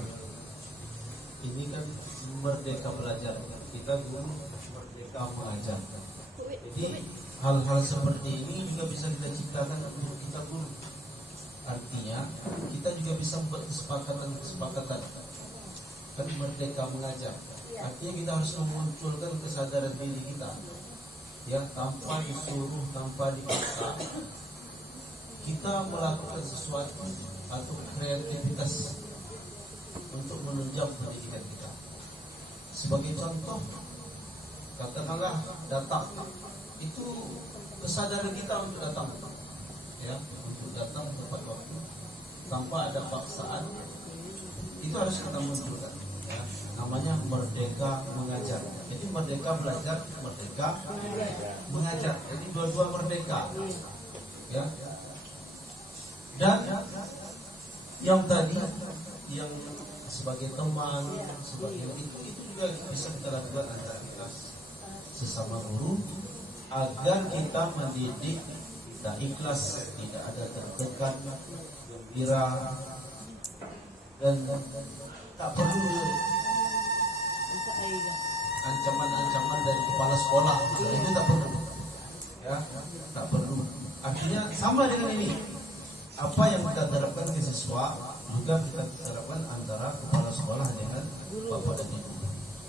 ini kan merdeka belajar, kita guru merdeka mengajar. Jadi hal-hal seperti ini juga bisa kita ciptakan untuk kita guru. Artinya kita juga bisa membuat kesepakatan kan merdeka mengajar. Artinya kita harus memunculkan kesadaran diri kita, ya, tanpa disuruh, tanpa dipaksa. Kita melakukan sesuatu atau kreativitas untuk menunjang pendidikan kita. Sebagai contoh, katakanlah datang, itu kesadaran kita untuk datang, ya, untuk datang tepat waktu tanpa ada paksaan, itu harus kita munculkan, ya. Namanya merdeka mengajar. Jadi merdeka belajar, merdeka mengajar. Jadi dua-dua merdeka, ya. Dan yang tadi, yang sebagai teman, sebagai itu juga bisa kita lakukan antara kita sesama guru, agar kita mendidik kita ikhlas, tidak ada tertekan, gembira, dan tak perlu ancaman-ancaman dari kepala sekolah. Itu tak perlu, ya, tak perlu. Akhirnya sama dengan ini, apa yang kita terapkan ke siswa juga kita terapkan antara kepala sekolah dengan bapak dan ibu.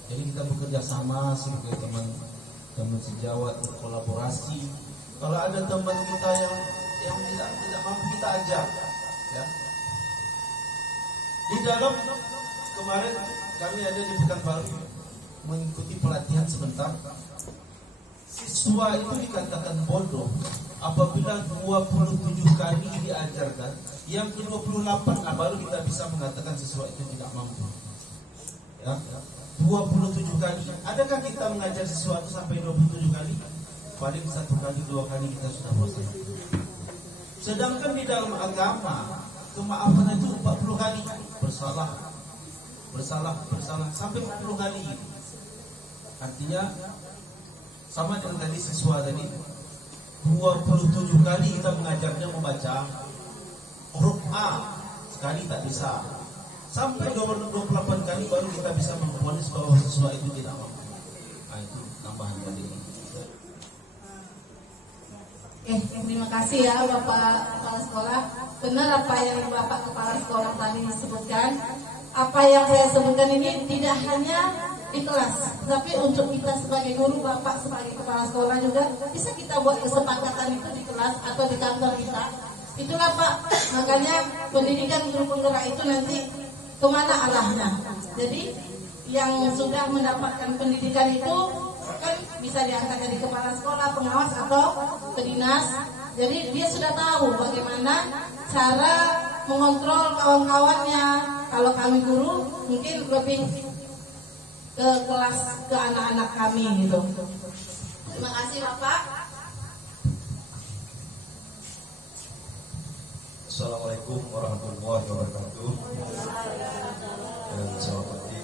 Jadi kita bekerja sama sebagai teman sejawat, berkolaborasi. Kalau ada teman kita yang tidak mampu, kita ajar, ya. Di dalam kemarin kami ada di Pekanbaru mengikuti pelatihan sebentar. Siswa itu dikatakan bodoh apabila 27 kali diajarkan, yang ke-28 baru kita bisa mengatakan siswa itu tidak mampu, ya. 27 kali. Adakah kita mengajar siswa itu sampai 27 kali? Paling 1 kali, 2 kali kita sudah bosan. Sedangkan di dalam agama, kemaafan itu 40 kali. Bersalah sampai 40 kali. Artinya sama dengan tadi siswa tadi, 27 kali kita mengajarnya membaca huruf A, sekali tak bisa. Sampai 28 kali baru kita bisa memvonis bahwa siswa itu tidak mampu. Nah, itu tambahan tadi. Terima kasih ya Bapak Kepala Sekolah. Benar apa yang Bapak Kepala Sekolah tadi sebutkan. Apa yang saya sebutkan ini tidak hanya di kelas, tapi untuk kita sebagai guru, Bapak sebagai Kepala Sekolah juga bisa kita buat kesepakatan itu di kelas atau di kantor kita. Itulah Pak, makanya pendidikan guru penggerak itu nanti kemana arahnya. Jadi yang sudah mendapatkan pendidikan itu kan bisa diangkat dari kepala sekolah, pengawas atau ke dinas. Jadi dia sudah tahu bagaimana cara mengontrol kawan-kawannya. Kalau kami guru mungkin lebih ke kelas, ke anak-anak kami gitu. Terima kasih Bapak. Assalamualaikum warahmatullahi wabarakatuh. Dan saya hormati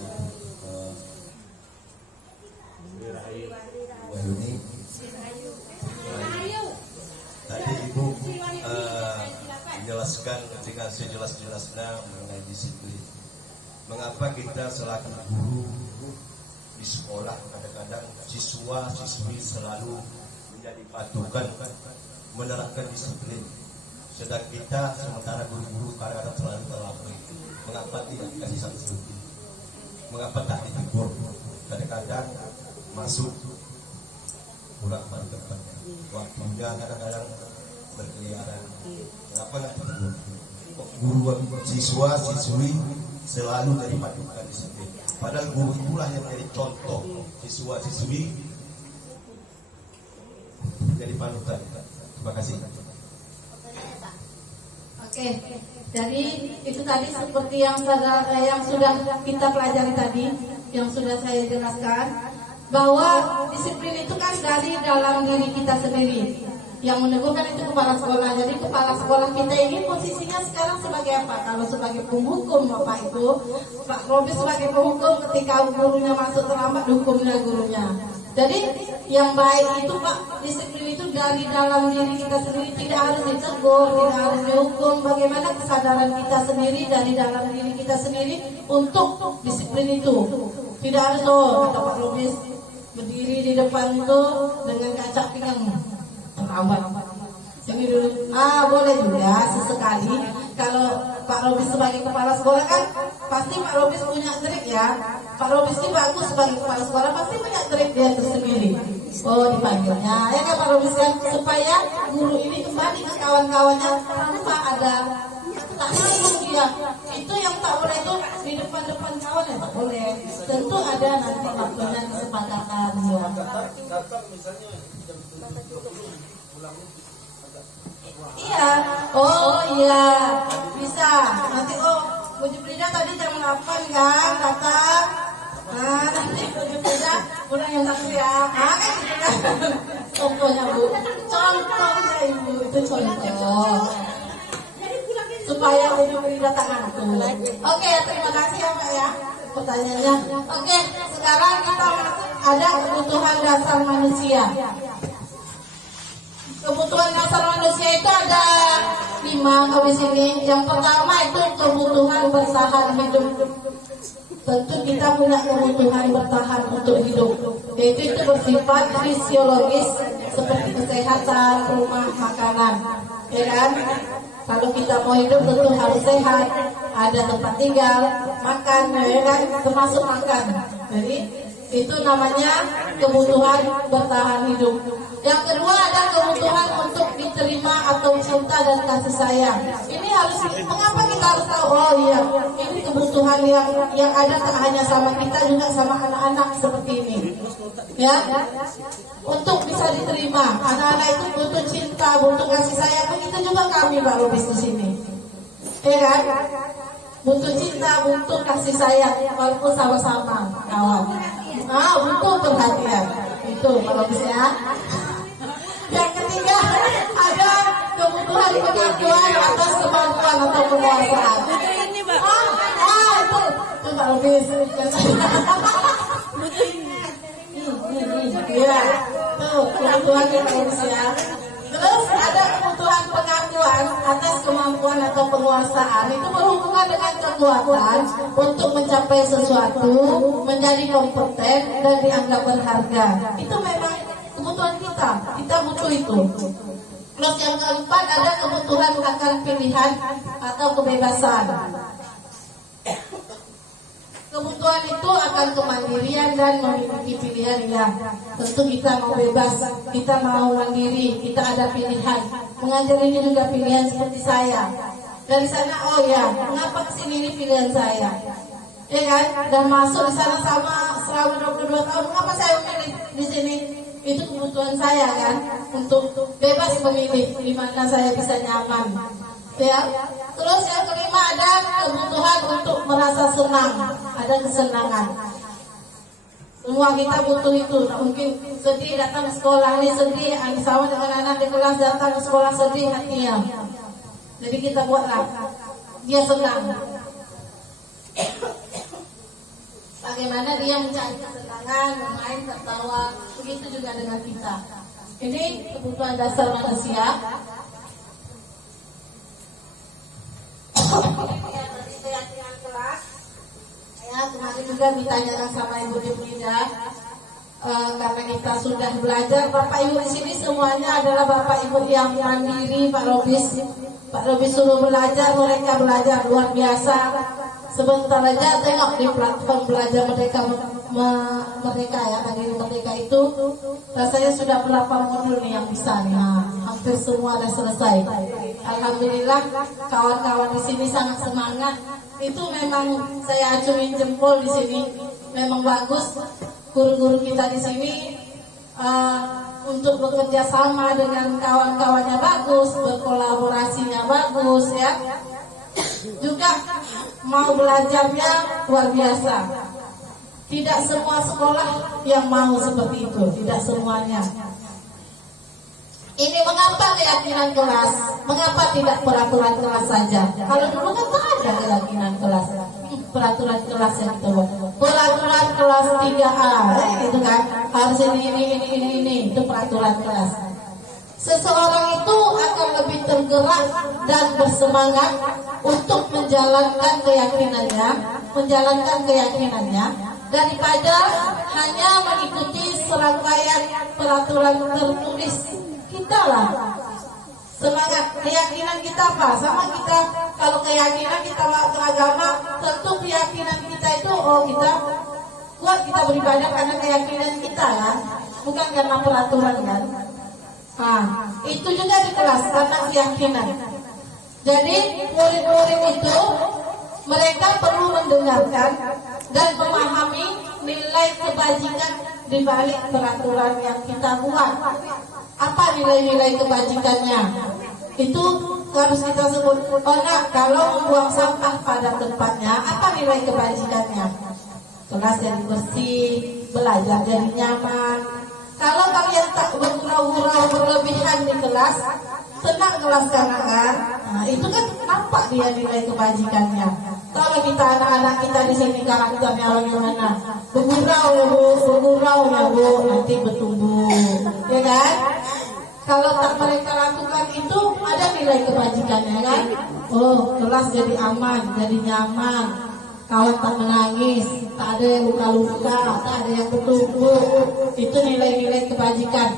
Wahyuni. Tadi Ibu menjelaskan dengan sejelas-jelasnya mengenai disiplin. Mengapa kita selaku guru di sekolah kadang-kadang siswa-siswi selalu menjadi patokan menerapkan disiplin, sedang kita sementara guru-guru kadang-kadang selalu terlambat. Mengapa tidak kasih sanksi? Mengapa tak ditegur? Kadang-kadang masuk kurang pada tempatnya, waktunya kadang-kadang berkeliaran. Kenapa nggak ditegur? Guru siswa-siswi selalu dari patokan disiplin. Padahal guru itulah yang menjadi contoh siswa-siswi menjadi panutan. Terima kasih. Oke, jadi itu tadi seperti yang sudah kita pelajari tadi, yang sudah saya jelaskan, bahwa disiplin itu kan dari dalam diri kita sendiri. Yang meneguhkan itu kepala sekolah. Jadi kepala sekolah kita ini posisinya sekarang sebagai apa? Kalau sebagai penghukum Bapak itu, Pak Robi sebagai penghukum ketika gurunya masuk terlambat, hukumnya gurunya. Jadi yang baik itu Pak, disiplin itu dari dalam diri kita sendiri, tidak harus ditegur, tidak harus dihukum. Bagaimana kesadaran kita sendiri dari dalam diri kita sendiri untuk disiplin itu. Tidak harus kata Pak Robi berdiri di depan itu dengan kaca pinggang terlambat. Ini dulu, boleh juga sesekali. Kalau Pak Robis sebagai kepala sekolah kan pasti Pak Robis punya trik ya. Pak Robis ini bagus sebagai kepala sekolah, pasti punya trik dia tersendiri. Oh, dipanggilnya ya kan Pak Robis kan, supaya guru ini kembali ke kawan-kawannya tanpa ada tak sanggup dia. Itu yang tak boleh itu di depan-depan kawan ya tak boleh. Tentu ada nanti waktunya kesepakatan ya. Iya, oh iya, bisa. Nanti Bu Jubrida tadi jam 8 kan datang. Nanti Bu Jubrida udah yang takut ya. Kan gitu kan. Contohnya Bu, contohnya Ibu itu contoh. Supaya Bu Jubrida tak ngantuk. Oke, terima kasih ya Pak ya pertanyaannya. Oke, sekarang kita masuk ada kebutuhan dasar manusia. Kebutuhan dasar manusia itu ada 5 di sini. Yang pertama itu kebutuhan bertahan hidup. Tentu kita punya kebutuhan bertahan untuk hidup. Yaitu itu bersifat fisiologis seperti kesehatan, rumah, makanan. Ya kan? Kalau kita mau hidup tentu harus sehat, ada tempat tinggal, makan, ya kan? Termasuk makan. Jadi itu namanya kebutuhan bertahan hidup. Yang kedua ada kebutuhan untuk diterima atau cinta dan kasih sayang. Ini harus, mengapa kita harus tahu? Oh iya, ini kebutuhan yang ada tak hanya sama kita, juga sama anak-anak seperti ini. Ya, untuk bisa diterima. Anak-anak itu butuh cinta, butuh kasih sayang. Begitu juga kami Pak Rubis di sini. Ya kan? Butuh cinta, butuh kasih sayang, walaupun sama-sama kawan. Butuh perhatian. Itu Pak Rubis ya. Yang ketiga ada kebutuhan pengakuan atas kemampuan atau kekuasaan. Itu Pak Rubis. Iya, tuh kebutuhan manusia. Terus ada kebutuhan pengakuan atas kemampuan atau penguasaan. Itu berhubungan dengan kekuatan untuk mencapai sesuatu, menjadi kompeten dan dianggap berharga. Itu memang kebutuhan kita. Kita butuh itu. Terus yang keempat ada kebutuhan akan pilihan atau kebebasan. Kebutuhan itu akan kemandirian dan memiliki pilihan ya. Tentu kita mau bebas, kita mau mandiri, kita ada pilihan. Mengajar ini juga pilihan seperti saya. Dari sana, oh ya, mengapa kesini ini pilihan saya? Ya kan? Dan masuk di sana sama selama 22 tahun. Mengapa saya memilih di sini? Itu kebutuhan saya kan, untuk bebas memilih di mana saya bisa nyaman. Ya. Terus yang kelima ada kebutuhan untuk merasa senang, ada kesenangan. Semua kita butuh itu. Mungkin sedih datang ke sekolah ini sedih, sama dengan anak di kelas datang ke sekolah sedih hatinya. Jadi kita buatlah dia senang. Bagaimana dia mencari kesenangan, bermain, tertawa, begitu juga dengan kita. Ini kebutuhan dasar manusia. Ya, kemarin juga ditanyakan sama Ibu Jubrida, karena kita sudah belajar. Bapak Ibu di sini semuanya adalah Bapak Ibu yang mandiri, Pak Robis. Pak Robis suruh belajar, mereka belajar luar biasa. Sebentar aja tengok di platform belajar Merdeka ya, Mandiri Merdeka itu rasanya sudah berapa modul nih yang bisa nih. Hampir semua sudah selesai. Alhamdulillah kawan-kawan di sini sangat semangat. Itu memang saya acungin jempol di sini. Memang bagus guru-guru kita di sini untuk bekerja sama dengan kawan-kawannya bagus, berkolaborasinya bagus ya. Juga mau belajarnya luar biasa. Tidak semua sekolah yang mau seperti itu, tidak semuanya. Ini mengapa keyakinan kelas? Mengapa tidak peraturan kelas saja? Kalau dulu kan tak ada keyakinan kelas. Peraturan kelas yang kita buat. Peraturan kelas 3A, itu kan harus ini itu peraturan kelas. Seseorang itu akan lebih tergerak dan bersemangat untuk menjalankan keyakinannya daripada hanya mengikuti serangkaian peraturan tertulis. Kita lah semangat, keyakinan kita apa? Sama kita, kalau keyakinan kita beragama, tentu keyakinan kita itu kita kuat, kita beribadah karena keyakinan kita kan, bukan karena peraturan kan. Itu juga di kelas karena keyakinan. Jadi murid-murid itu mereka perlu mendengarkan dan memahami nilai kebajikan di balik peraturan yang kita buat. Apa nilai-nilai kebajikannya? Itu harus kita sebut. Kalau membuang sampah pada tempatnya, apa nilai kebajikannya? Kelas jadi bersih, belajar jadi nyaman. Kalau kalian tak bergurau-gurau berlebihan di kelas, tenang kelas kanan, itu kan nampak dia nilai kebajikannya. Kalau kita anak-anak kita di sini karakternya bagaimana? Bergurau ya bu, nanti bertumbuh, ya kan? Kalau tak mereka lakukan itu, ada nilai kebajikannya kan? Kelas jadi aman, jadi nyaman. Kawan tak menangis, tak ada yang luka-luka, tak ada yang bertumbuh. Itu nilai-nilai kebajikan.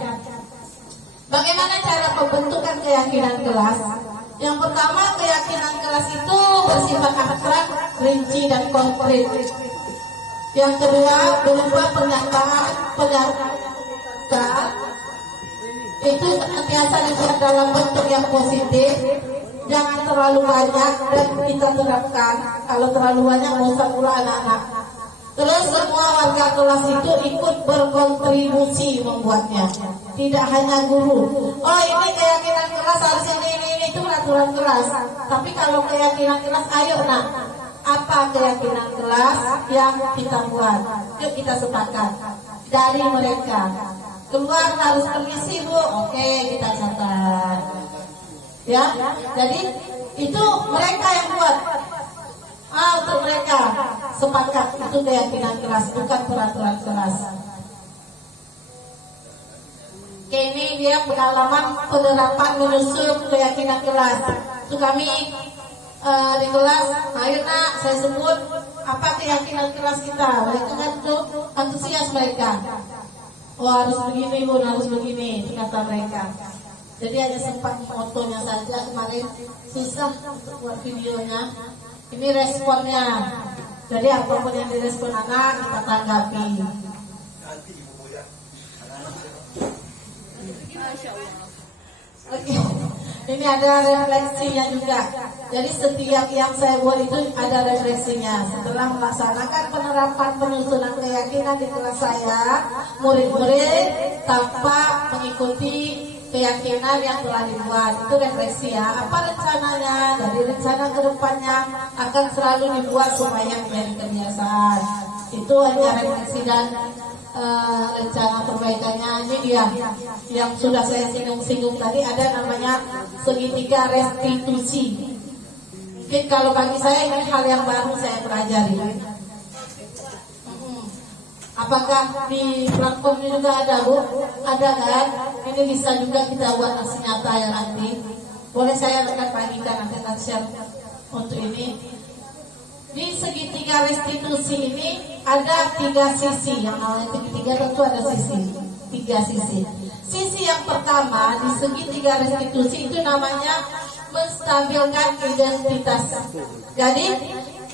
Bagaimana cara pembentukan keyakinan kelas? Yang pertama, keyakinan kelas itu bersifat abstrak, rinci dan konkret. Yang kedua, berupa pernyataan itu senantiasa dibuat dalam bentuk yang positif. Jangan terlalu banyak dan kita terapkan. Kalau terlalu banyak bosan pula anak-anak. Terus semua warga kelas itu ikut berkontribusi membuatnya. Tidak hanya guru. Ini keyakinan kelas harus ini itu peraturan kelas. Tapi kalau keyakinan kelas, ayo nak, apa keyakinan kelas yang kita buat? Yuk kita sepakat dari mereka. Keluar harus permisi bu, oke kita catat. Ya, jadi itu mereka yang buat. Untuk mereka sepakat, itu keyakinan kelas, bukan peraturan kelas. Ini dia pengalaman penerapan menyusun keyakinan kelas. Itu kami di kelas, ayo nak saya sebut apa keyakinan kelas kita. Mereka kan itu antusias mereka. Harus begini bu, harus begini, itu kata mereka. Jadi hanya sempat fotonya saja kemarin, susah untuk buat videonya. Ini responnya. Jadi apapun yang direspon anak kita tanggapi. Oke. Ini ada refleksinya juga. Jadi setiap yang saya buat itu ada refleksinya. Setelah melaksanakan penerapan penyusunan keyakinan di kelas saya, murid-murid tanpa mengikuti keyakinan yang telah dibuat, itu refleksi ya. Apa rencananya? Dari rencana ke depannya akan selalu dibuat supaya menjadi kebiasaan. Itu hanya refleksi dan rencana perbaikannya. Ini dia yang sudah saya singgung-singgung tadi, ada namanya segitiga restitusi. Mungkin kalau bagi saya ini hal yang baru saya pelajari. Apakah di platform ini juga ada bu? Ada kan? Ini bisa juga kita buat aksi nyata ya nanti. Boleh saya akan bagikan nanti share untuk ini. Di segitiga restitusi ini ada 3 sisi. Yang namanya segitiga tentu ada sisi. 3 sisi. Sisi yang pertama di segitiga restitusi itu namanya menstabilkan identitas. Jadi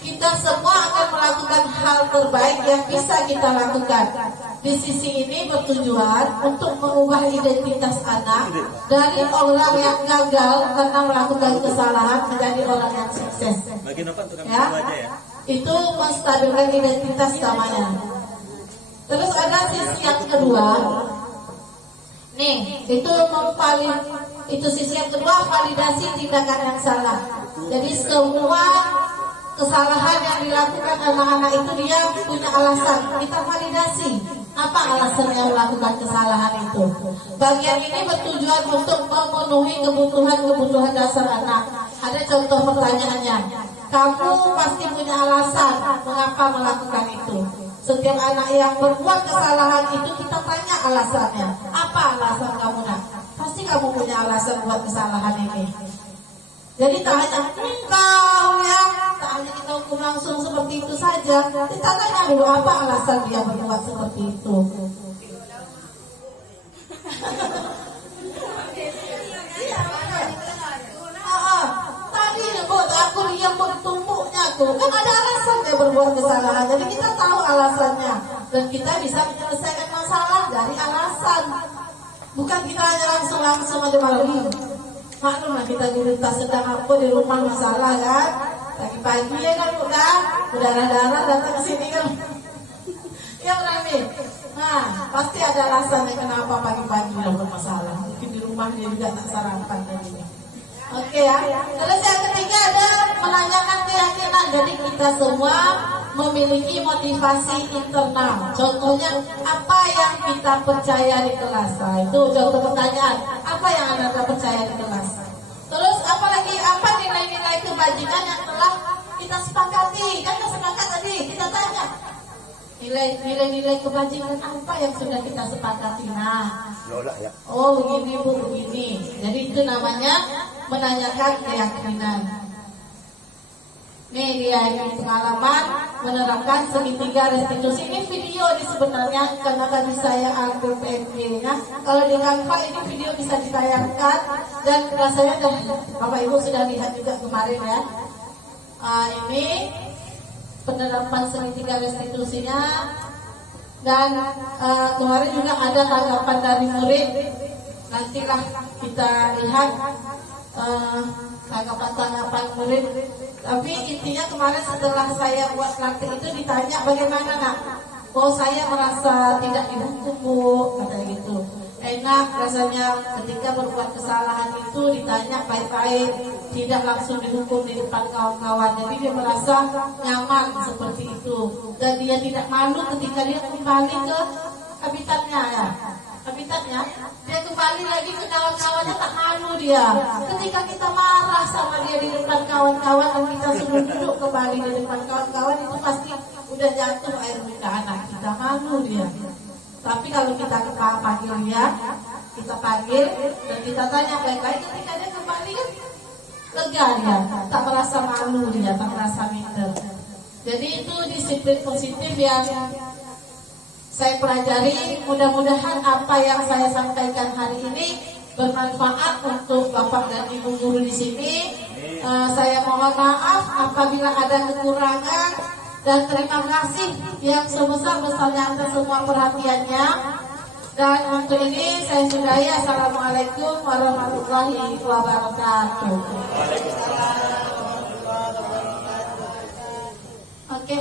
kita semua akan melakukan hal terbaik yang bisa kita lakukan. Di sisi ini bertujuan untuk mengubah identitas anak dari orang yang gagal karena melakukan kesalahan menjadi orang yang sukses. Ya, itu menstabilkan identitas namanya. Terus ada sisi yang kedua. Nih, itu sisi yang kedua, validasi tindakan yang salah. Jadi semua kesalahan yang dilakukan anak-anak itu dia punya alasan. Kita validasi apa alasannya melakukan kesalahan itu. Bagian ini bertujuan untuk memenuhi kebutuhan dasar anak. Ada contoh pertanyaannya. Kamu pasti punya alasan mengapa melakukan itu. Setiap anak yang berbuat kesalahan itu kita tanya alasannya. Apa alasan kamu nak? Pasti kamu punya alasan buat kesalahan ini. Jadi tak hanya engkau ya, tak hanya kita hukum langsung seperti itu saja. Kita tanya dulu apa alasan dia berbuat seperti itu. Tadi buat aku lihat tumpuknya tuh, kan ada alasan dia berbuat kesalahan. Jadi kita tahu alasannya dan kita bisa menyelesaikan masalah dari alasan. Bukan kita hanya langsung aja malam. Maklumlah kita cerita sedang apa di rumah masalah kan. Pagi-pagi ya kan udah berdarah-darah datang ke sini kan. Ya Rami. Nah, pasti ada alasannya kenapa pagi-pagi udah bermasalah. Mungkin di rumah dia juga tak sarapan tadi. Oke ya. Terus yang ketiga ada menanyakan keyakinan. Jadi kita semua memiliki motivasi internal. Contohnya apa yang kita percaya di kelas. Nah, itu contoh pertanyaan. Apa yang Anda percaya di kelas? Terus apalagi apa nilai-nilai kebajikan yang telah kita sepakati? Kan kita sepakat tadi, kita tanya. Nilai-nilai kebajikan apa yang sudah kita sepakati? Nah, oh begini Bu, begini. Jadi itu namanya menanyakan keyakinan. Nih dia ini pengalaman menerapkan segitiga restitusi. Ini video ini sebenarnya karena tadi saya ambil PNG-nya. Kalau di Canva ini video bisa ditayangkan dan rasanya Bapak Ibu sudah lihat juga kemarin ya. Ini penerapan segitiga restitusinya dan kemarin juga ada tanggapan dari murid. Nantilah kita lihat tanggapan murid. Tapi intinya kemarin setelah saya buat praktik itu ditanya bagaimana nak? Oh saya merasa tidak dihukum Bu, kata gitu. Enak rasanya ketika berbuat kesalahan itu ditanya baik-baik, tidak langsung dihukum di depan kawan-kawan. Jadi dia merasa nyaman seperti itu dan dia tidak malu ketika dia kembali ke habitatnya ya. Habitatnya, dia kembali lagi ke kawan-kawannya, tak malu dia. Ketika kita marah sama dia di depan kawan-kawan dan kita suruh duduk kembali di depan kawan-kawan, itu pasti udah jatuh air mata anak kita, malu dia. Tapi kalau kita panggil dia, kita panggil dan kita tanya baik-baik, ketika dia kembali kan lega dia, tak merasa malu dia, tak merasa minder. Jadi itu disiplin positif yang saya pelajari. Mudah-mudahan apa yang saya sampaikan hari ini bermanfaat untuk Bapak dan Ibu guru di sini. Saya mohon maaf apabila ada kekurangan dan terima kasih yang sebesar-besarnya atas semua perhatiannya. Dan untuk ini saya sudahi. Assalamualaikum warahmatullahi wabarakatuh. Oke.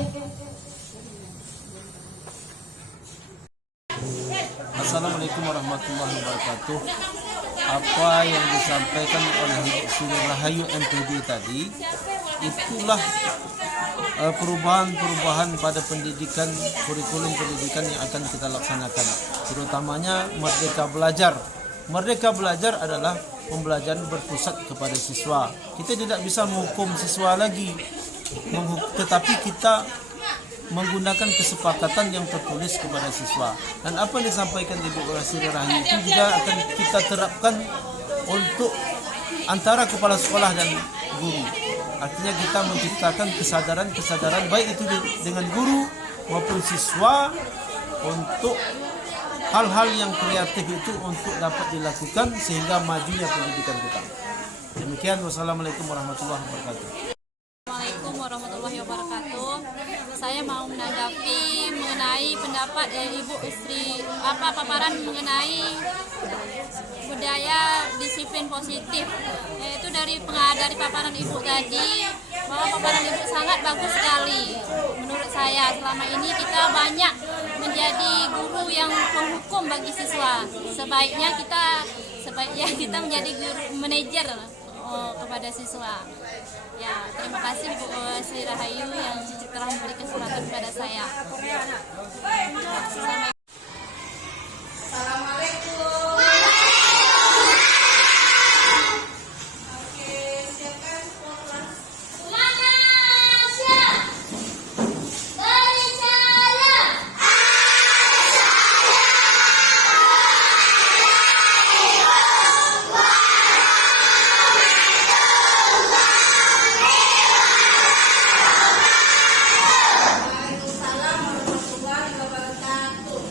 Assalamualaikum warahmatullahi wabarakatuh. Apa yang disampaikan oleh Ibu Sri Rahayu MPD tadi, itulah perubahan-perubahan pada pendidikan, kurikulum pendidikan yang akan kita laksanakan, terutamanya Merdeka Belajar. Merdeka Belajar adalah pembelajaran berpusat kepada siswa. Kita tidak bisa menghukum siswa lagi, tetapi kita menggunakan kesepakatan yang tertulis kepada siswa. Dan apa yang disampaikan Ibu Sri Rahayu itu juga akan kita terapkan untuk antara kepala sekolah dan guru. Artinya kita menciptakan kesadaran baik itu dengan guru maupun siswa untuk hal-hal yang kreatif itu untuk dapat dilakukan sehingga majunya pendidikan kita. Demikian, wassalamualaikum warahmatullahi wabarakatuh. Assalamualaikum warahmatullahi wabarakatuh. Saya mau menanggapi mengenai pendapat dari Ibu Sri, paparan mengenai budaya disiplin positif. Yaitu dari paparan Ibu tadi, bahwa paparan Ibu sangat bagus sekali. Menurut saya selama ini kita banyak menjadi guru yang penghukum bagi siswa. Sebaiknya kita menjadi guru manajer kepada siswa. Ya, terima kasih Bu Sri Rahayu yang telah memberi kesempatan kepada saya. Assalamualaikum. Oke, siapkan semua kelas. Waalaikumsalam warahmatullahi wabarakatuh.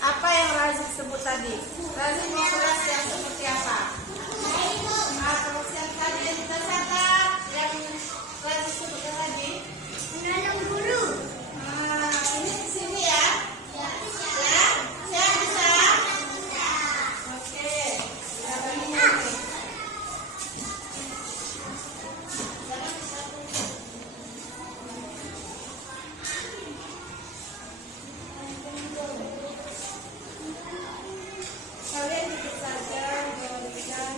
Apa yang Razi sebut tadi? Razi mau kelas yang seperti apa? Kelas yang tadi kita catat yang Razi sebut tadi. Menanam guru. Ini di sini ya? Ya. Saya bisa? Oke. Silakan ini. Kalian duduk saja, jangan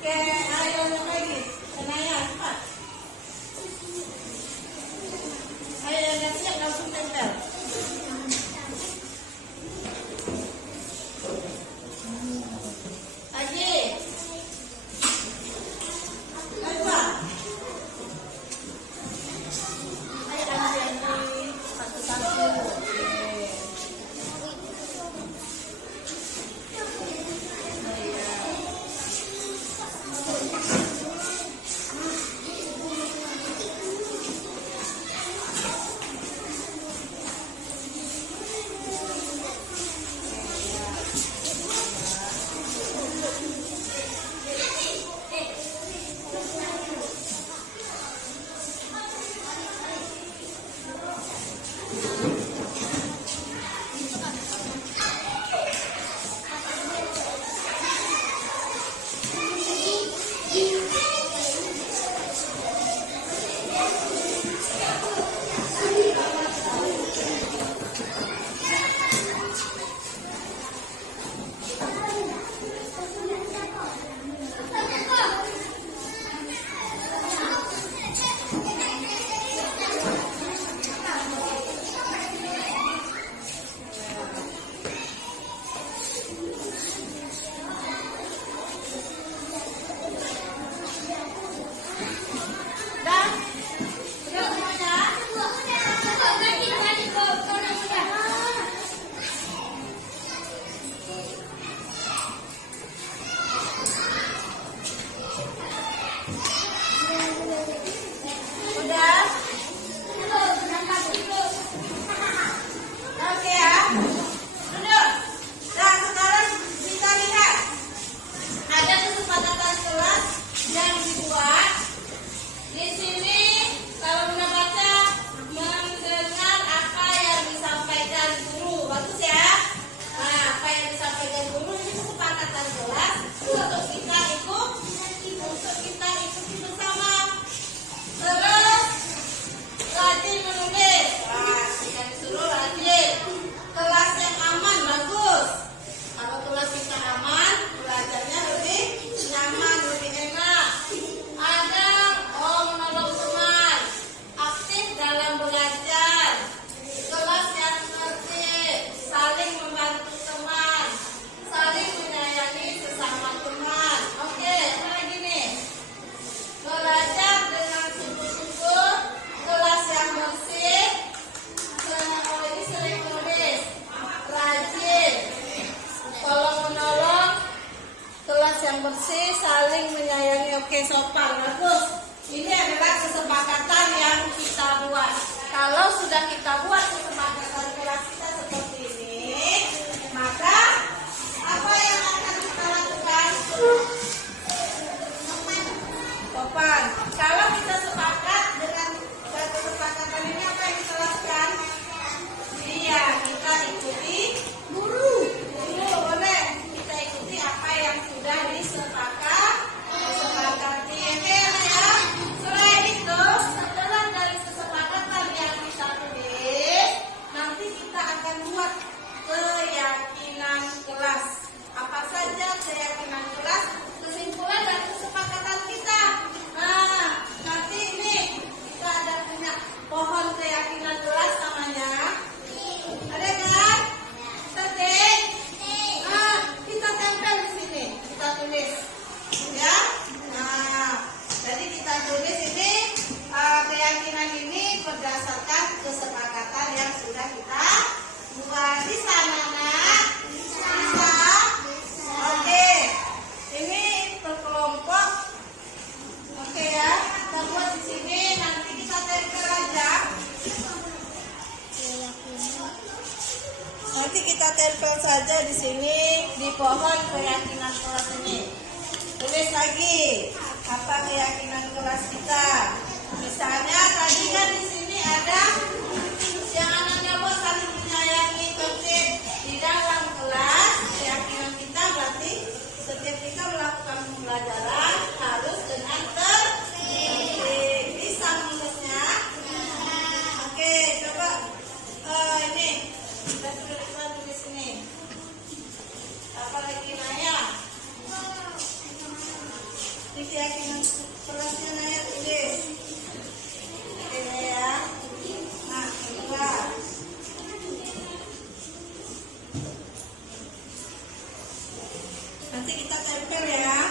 Oke, ayo yang lagi. Kenanya cepat. Ayo yang siap langsung tempel. Aji. Ayo Pak. Ayo Aji. Satu-satu. bersih, saling menyayangi. Oke, sopan, bagus. Ini adalah kesepakatan yang kita buat. Kalau sudah kita buat kesepakatan kelas kita seperti ini, maka apa yang akan kita lakukan? Sopan. Kalau kita sepakat dengan kesepakatan ini, apa yang kita lakukan? Iya, kita ikuti guru. Boleh kita ikuti apa yang sudah disepakati. Oke ya. Setelah itu, setelah dari kesepakatan yang kita tulis, nanti kita akan buat keyakinan kelas. Apa saja keyakinan kelas? Kesimpulan dari kesepakatan kita. Nah, nanti ini kita ada punya pohon keyakinan kelas namanya. Ada kan? Ketik. Nah, kita tempel di sini. Kita tulis. Ya. Nah, jadi kita tulis ini keyakinan ini berdasarkan kesepakatan yang sudah kita buat di sana, Nak. Bisa? Oke. Ini berkelompok. Oke ya. Kita buat di sini. Nanti kita tempel aja. Nanti kita tempel saja di sini di pohon keyakinan kelas ini. Tulis lagi apa keyakinan kelas kita. Misalnya tadi kan di sini ada yang anaknya buat saling menyayangi, tertib di dalam kelas. Keyakinan kita berarti setiap kita melakukan pembelajaran harus dengan tertib. Bisa menulisnya? Oke, coba ini. Kita tulis ini. Apa lagi nanya? Nanti kita tempel ya.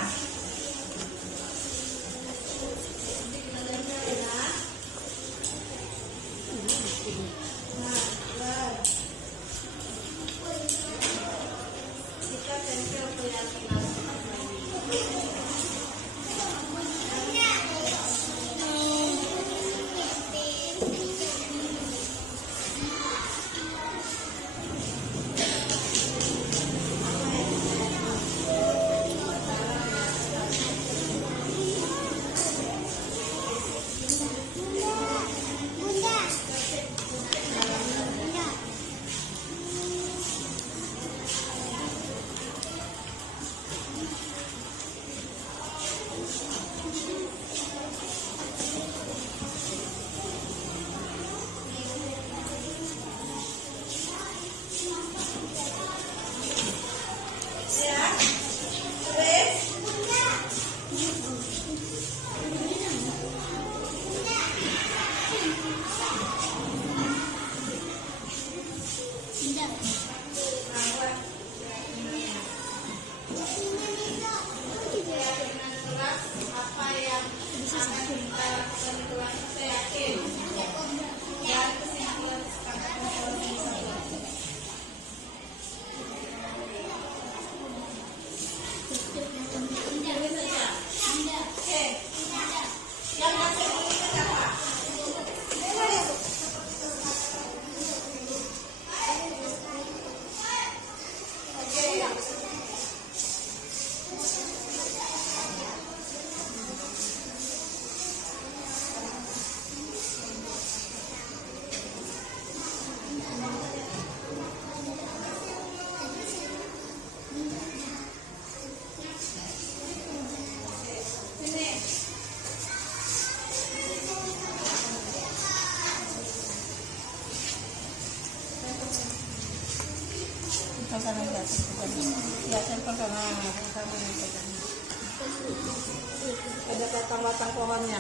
Ada batang-batang pohonnya.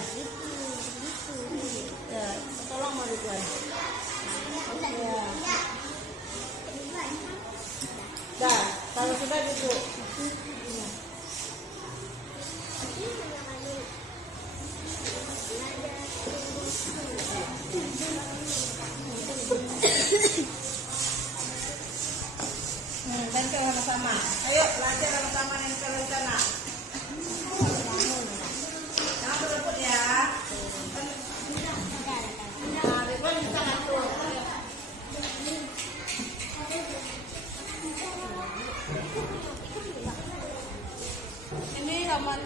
Ya, tolong mau dibuat. Ya. Dah, kalau sudah duduk. Tempel sama-sama. Ayo belajar sama-sama nempel di sana. Jangan berebut ya. Nah, Ridwan bisa ngatur. Ini Raman.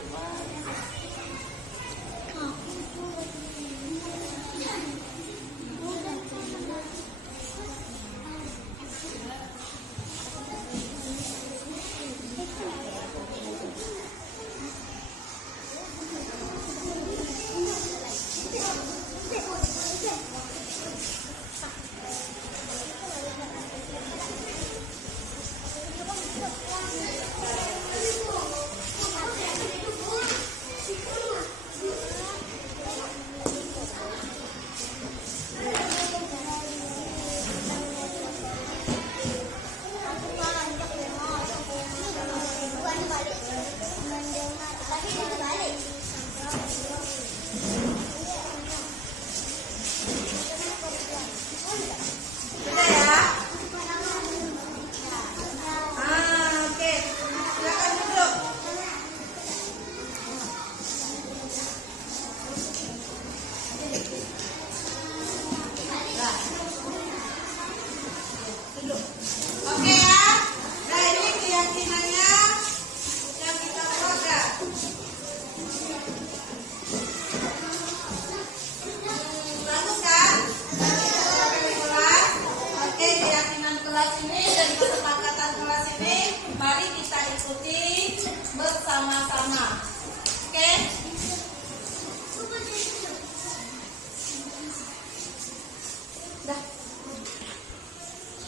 Mari kita ikuti bersama-sama. Oke?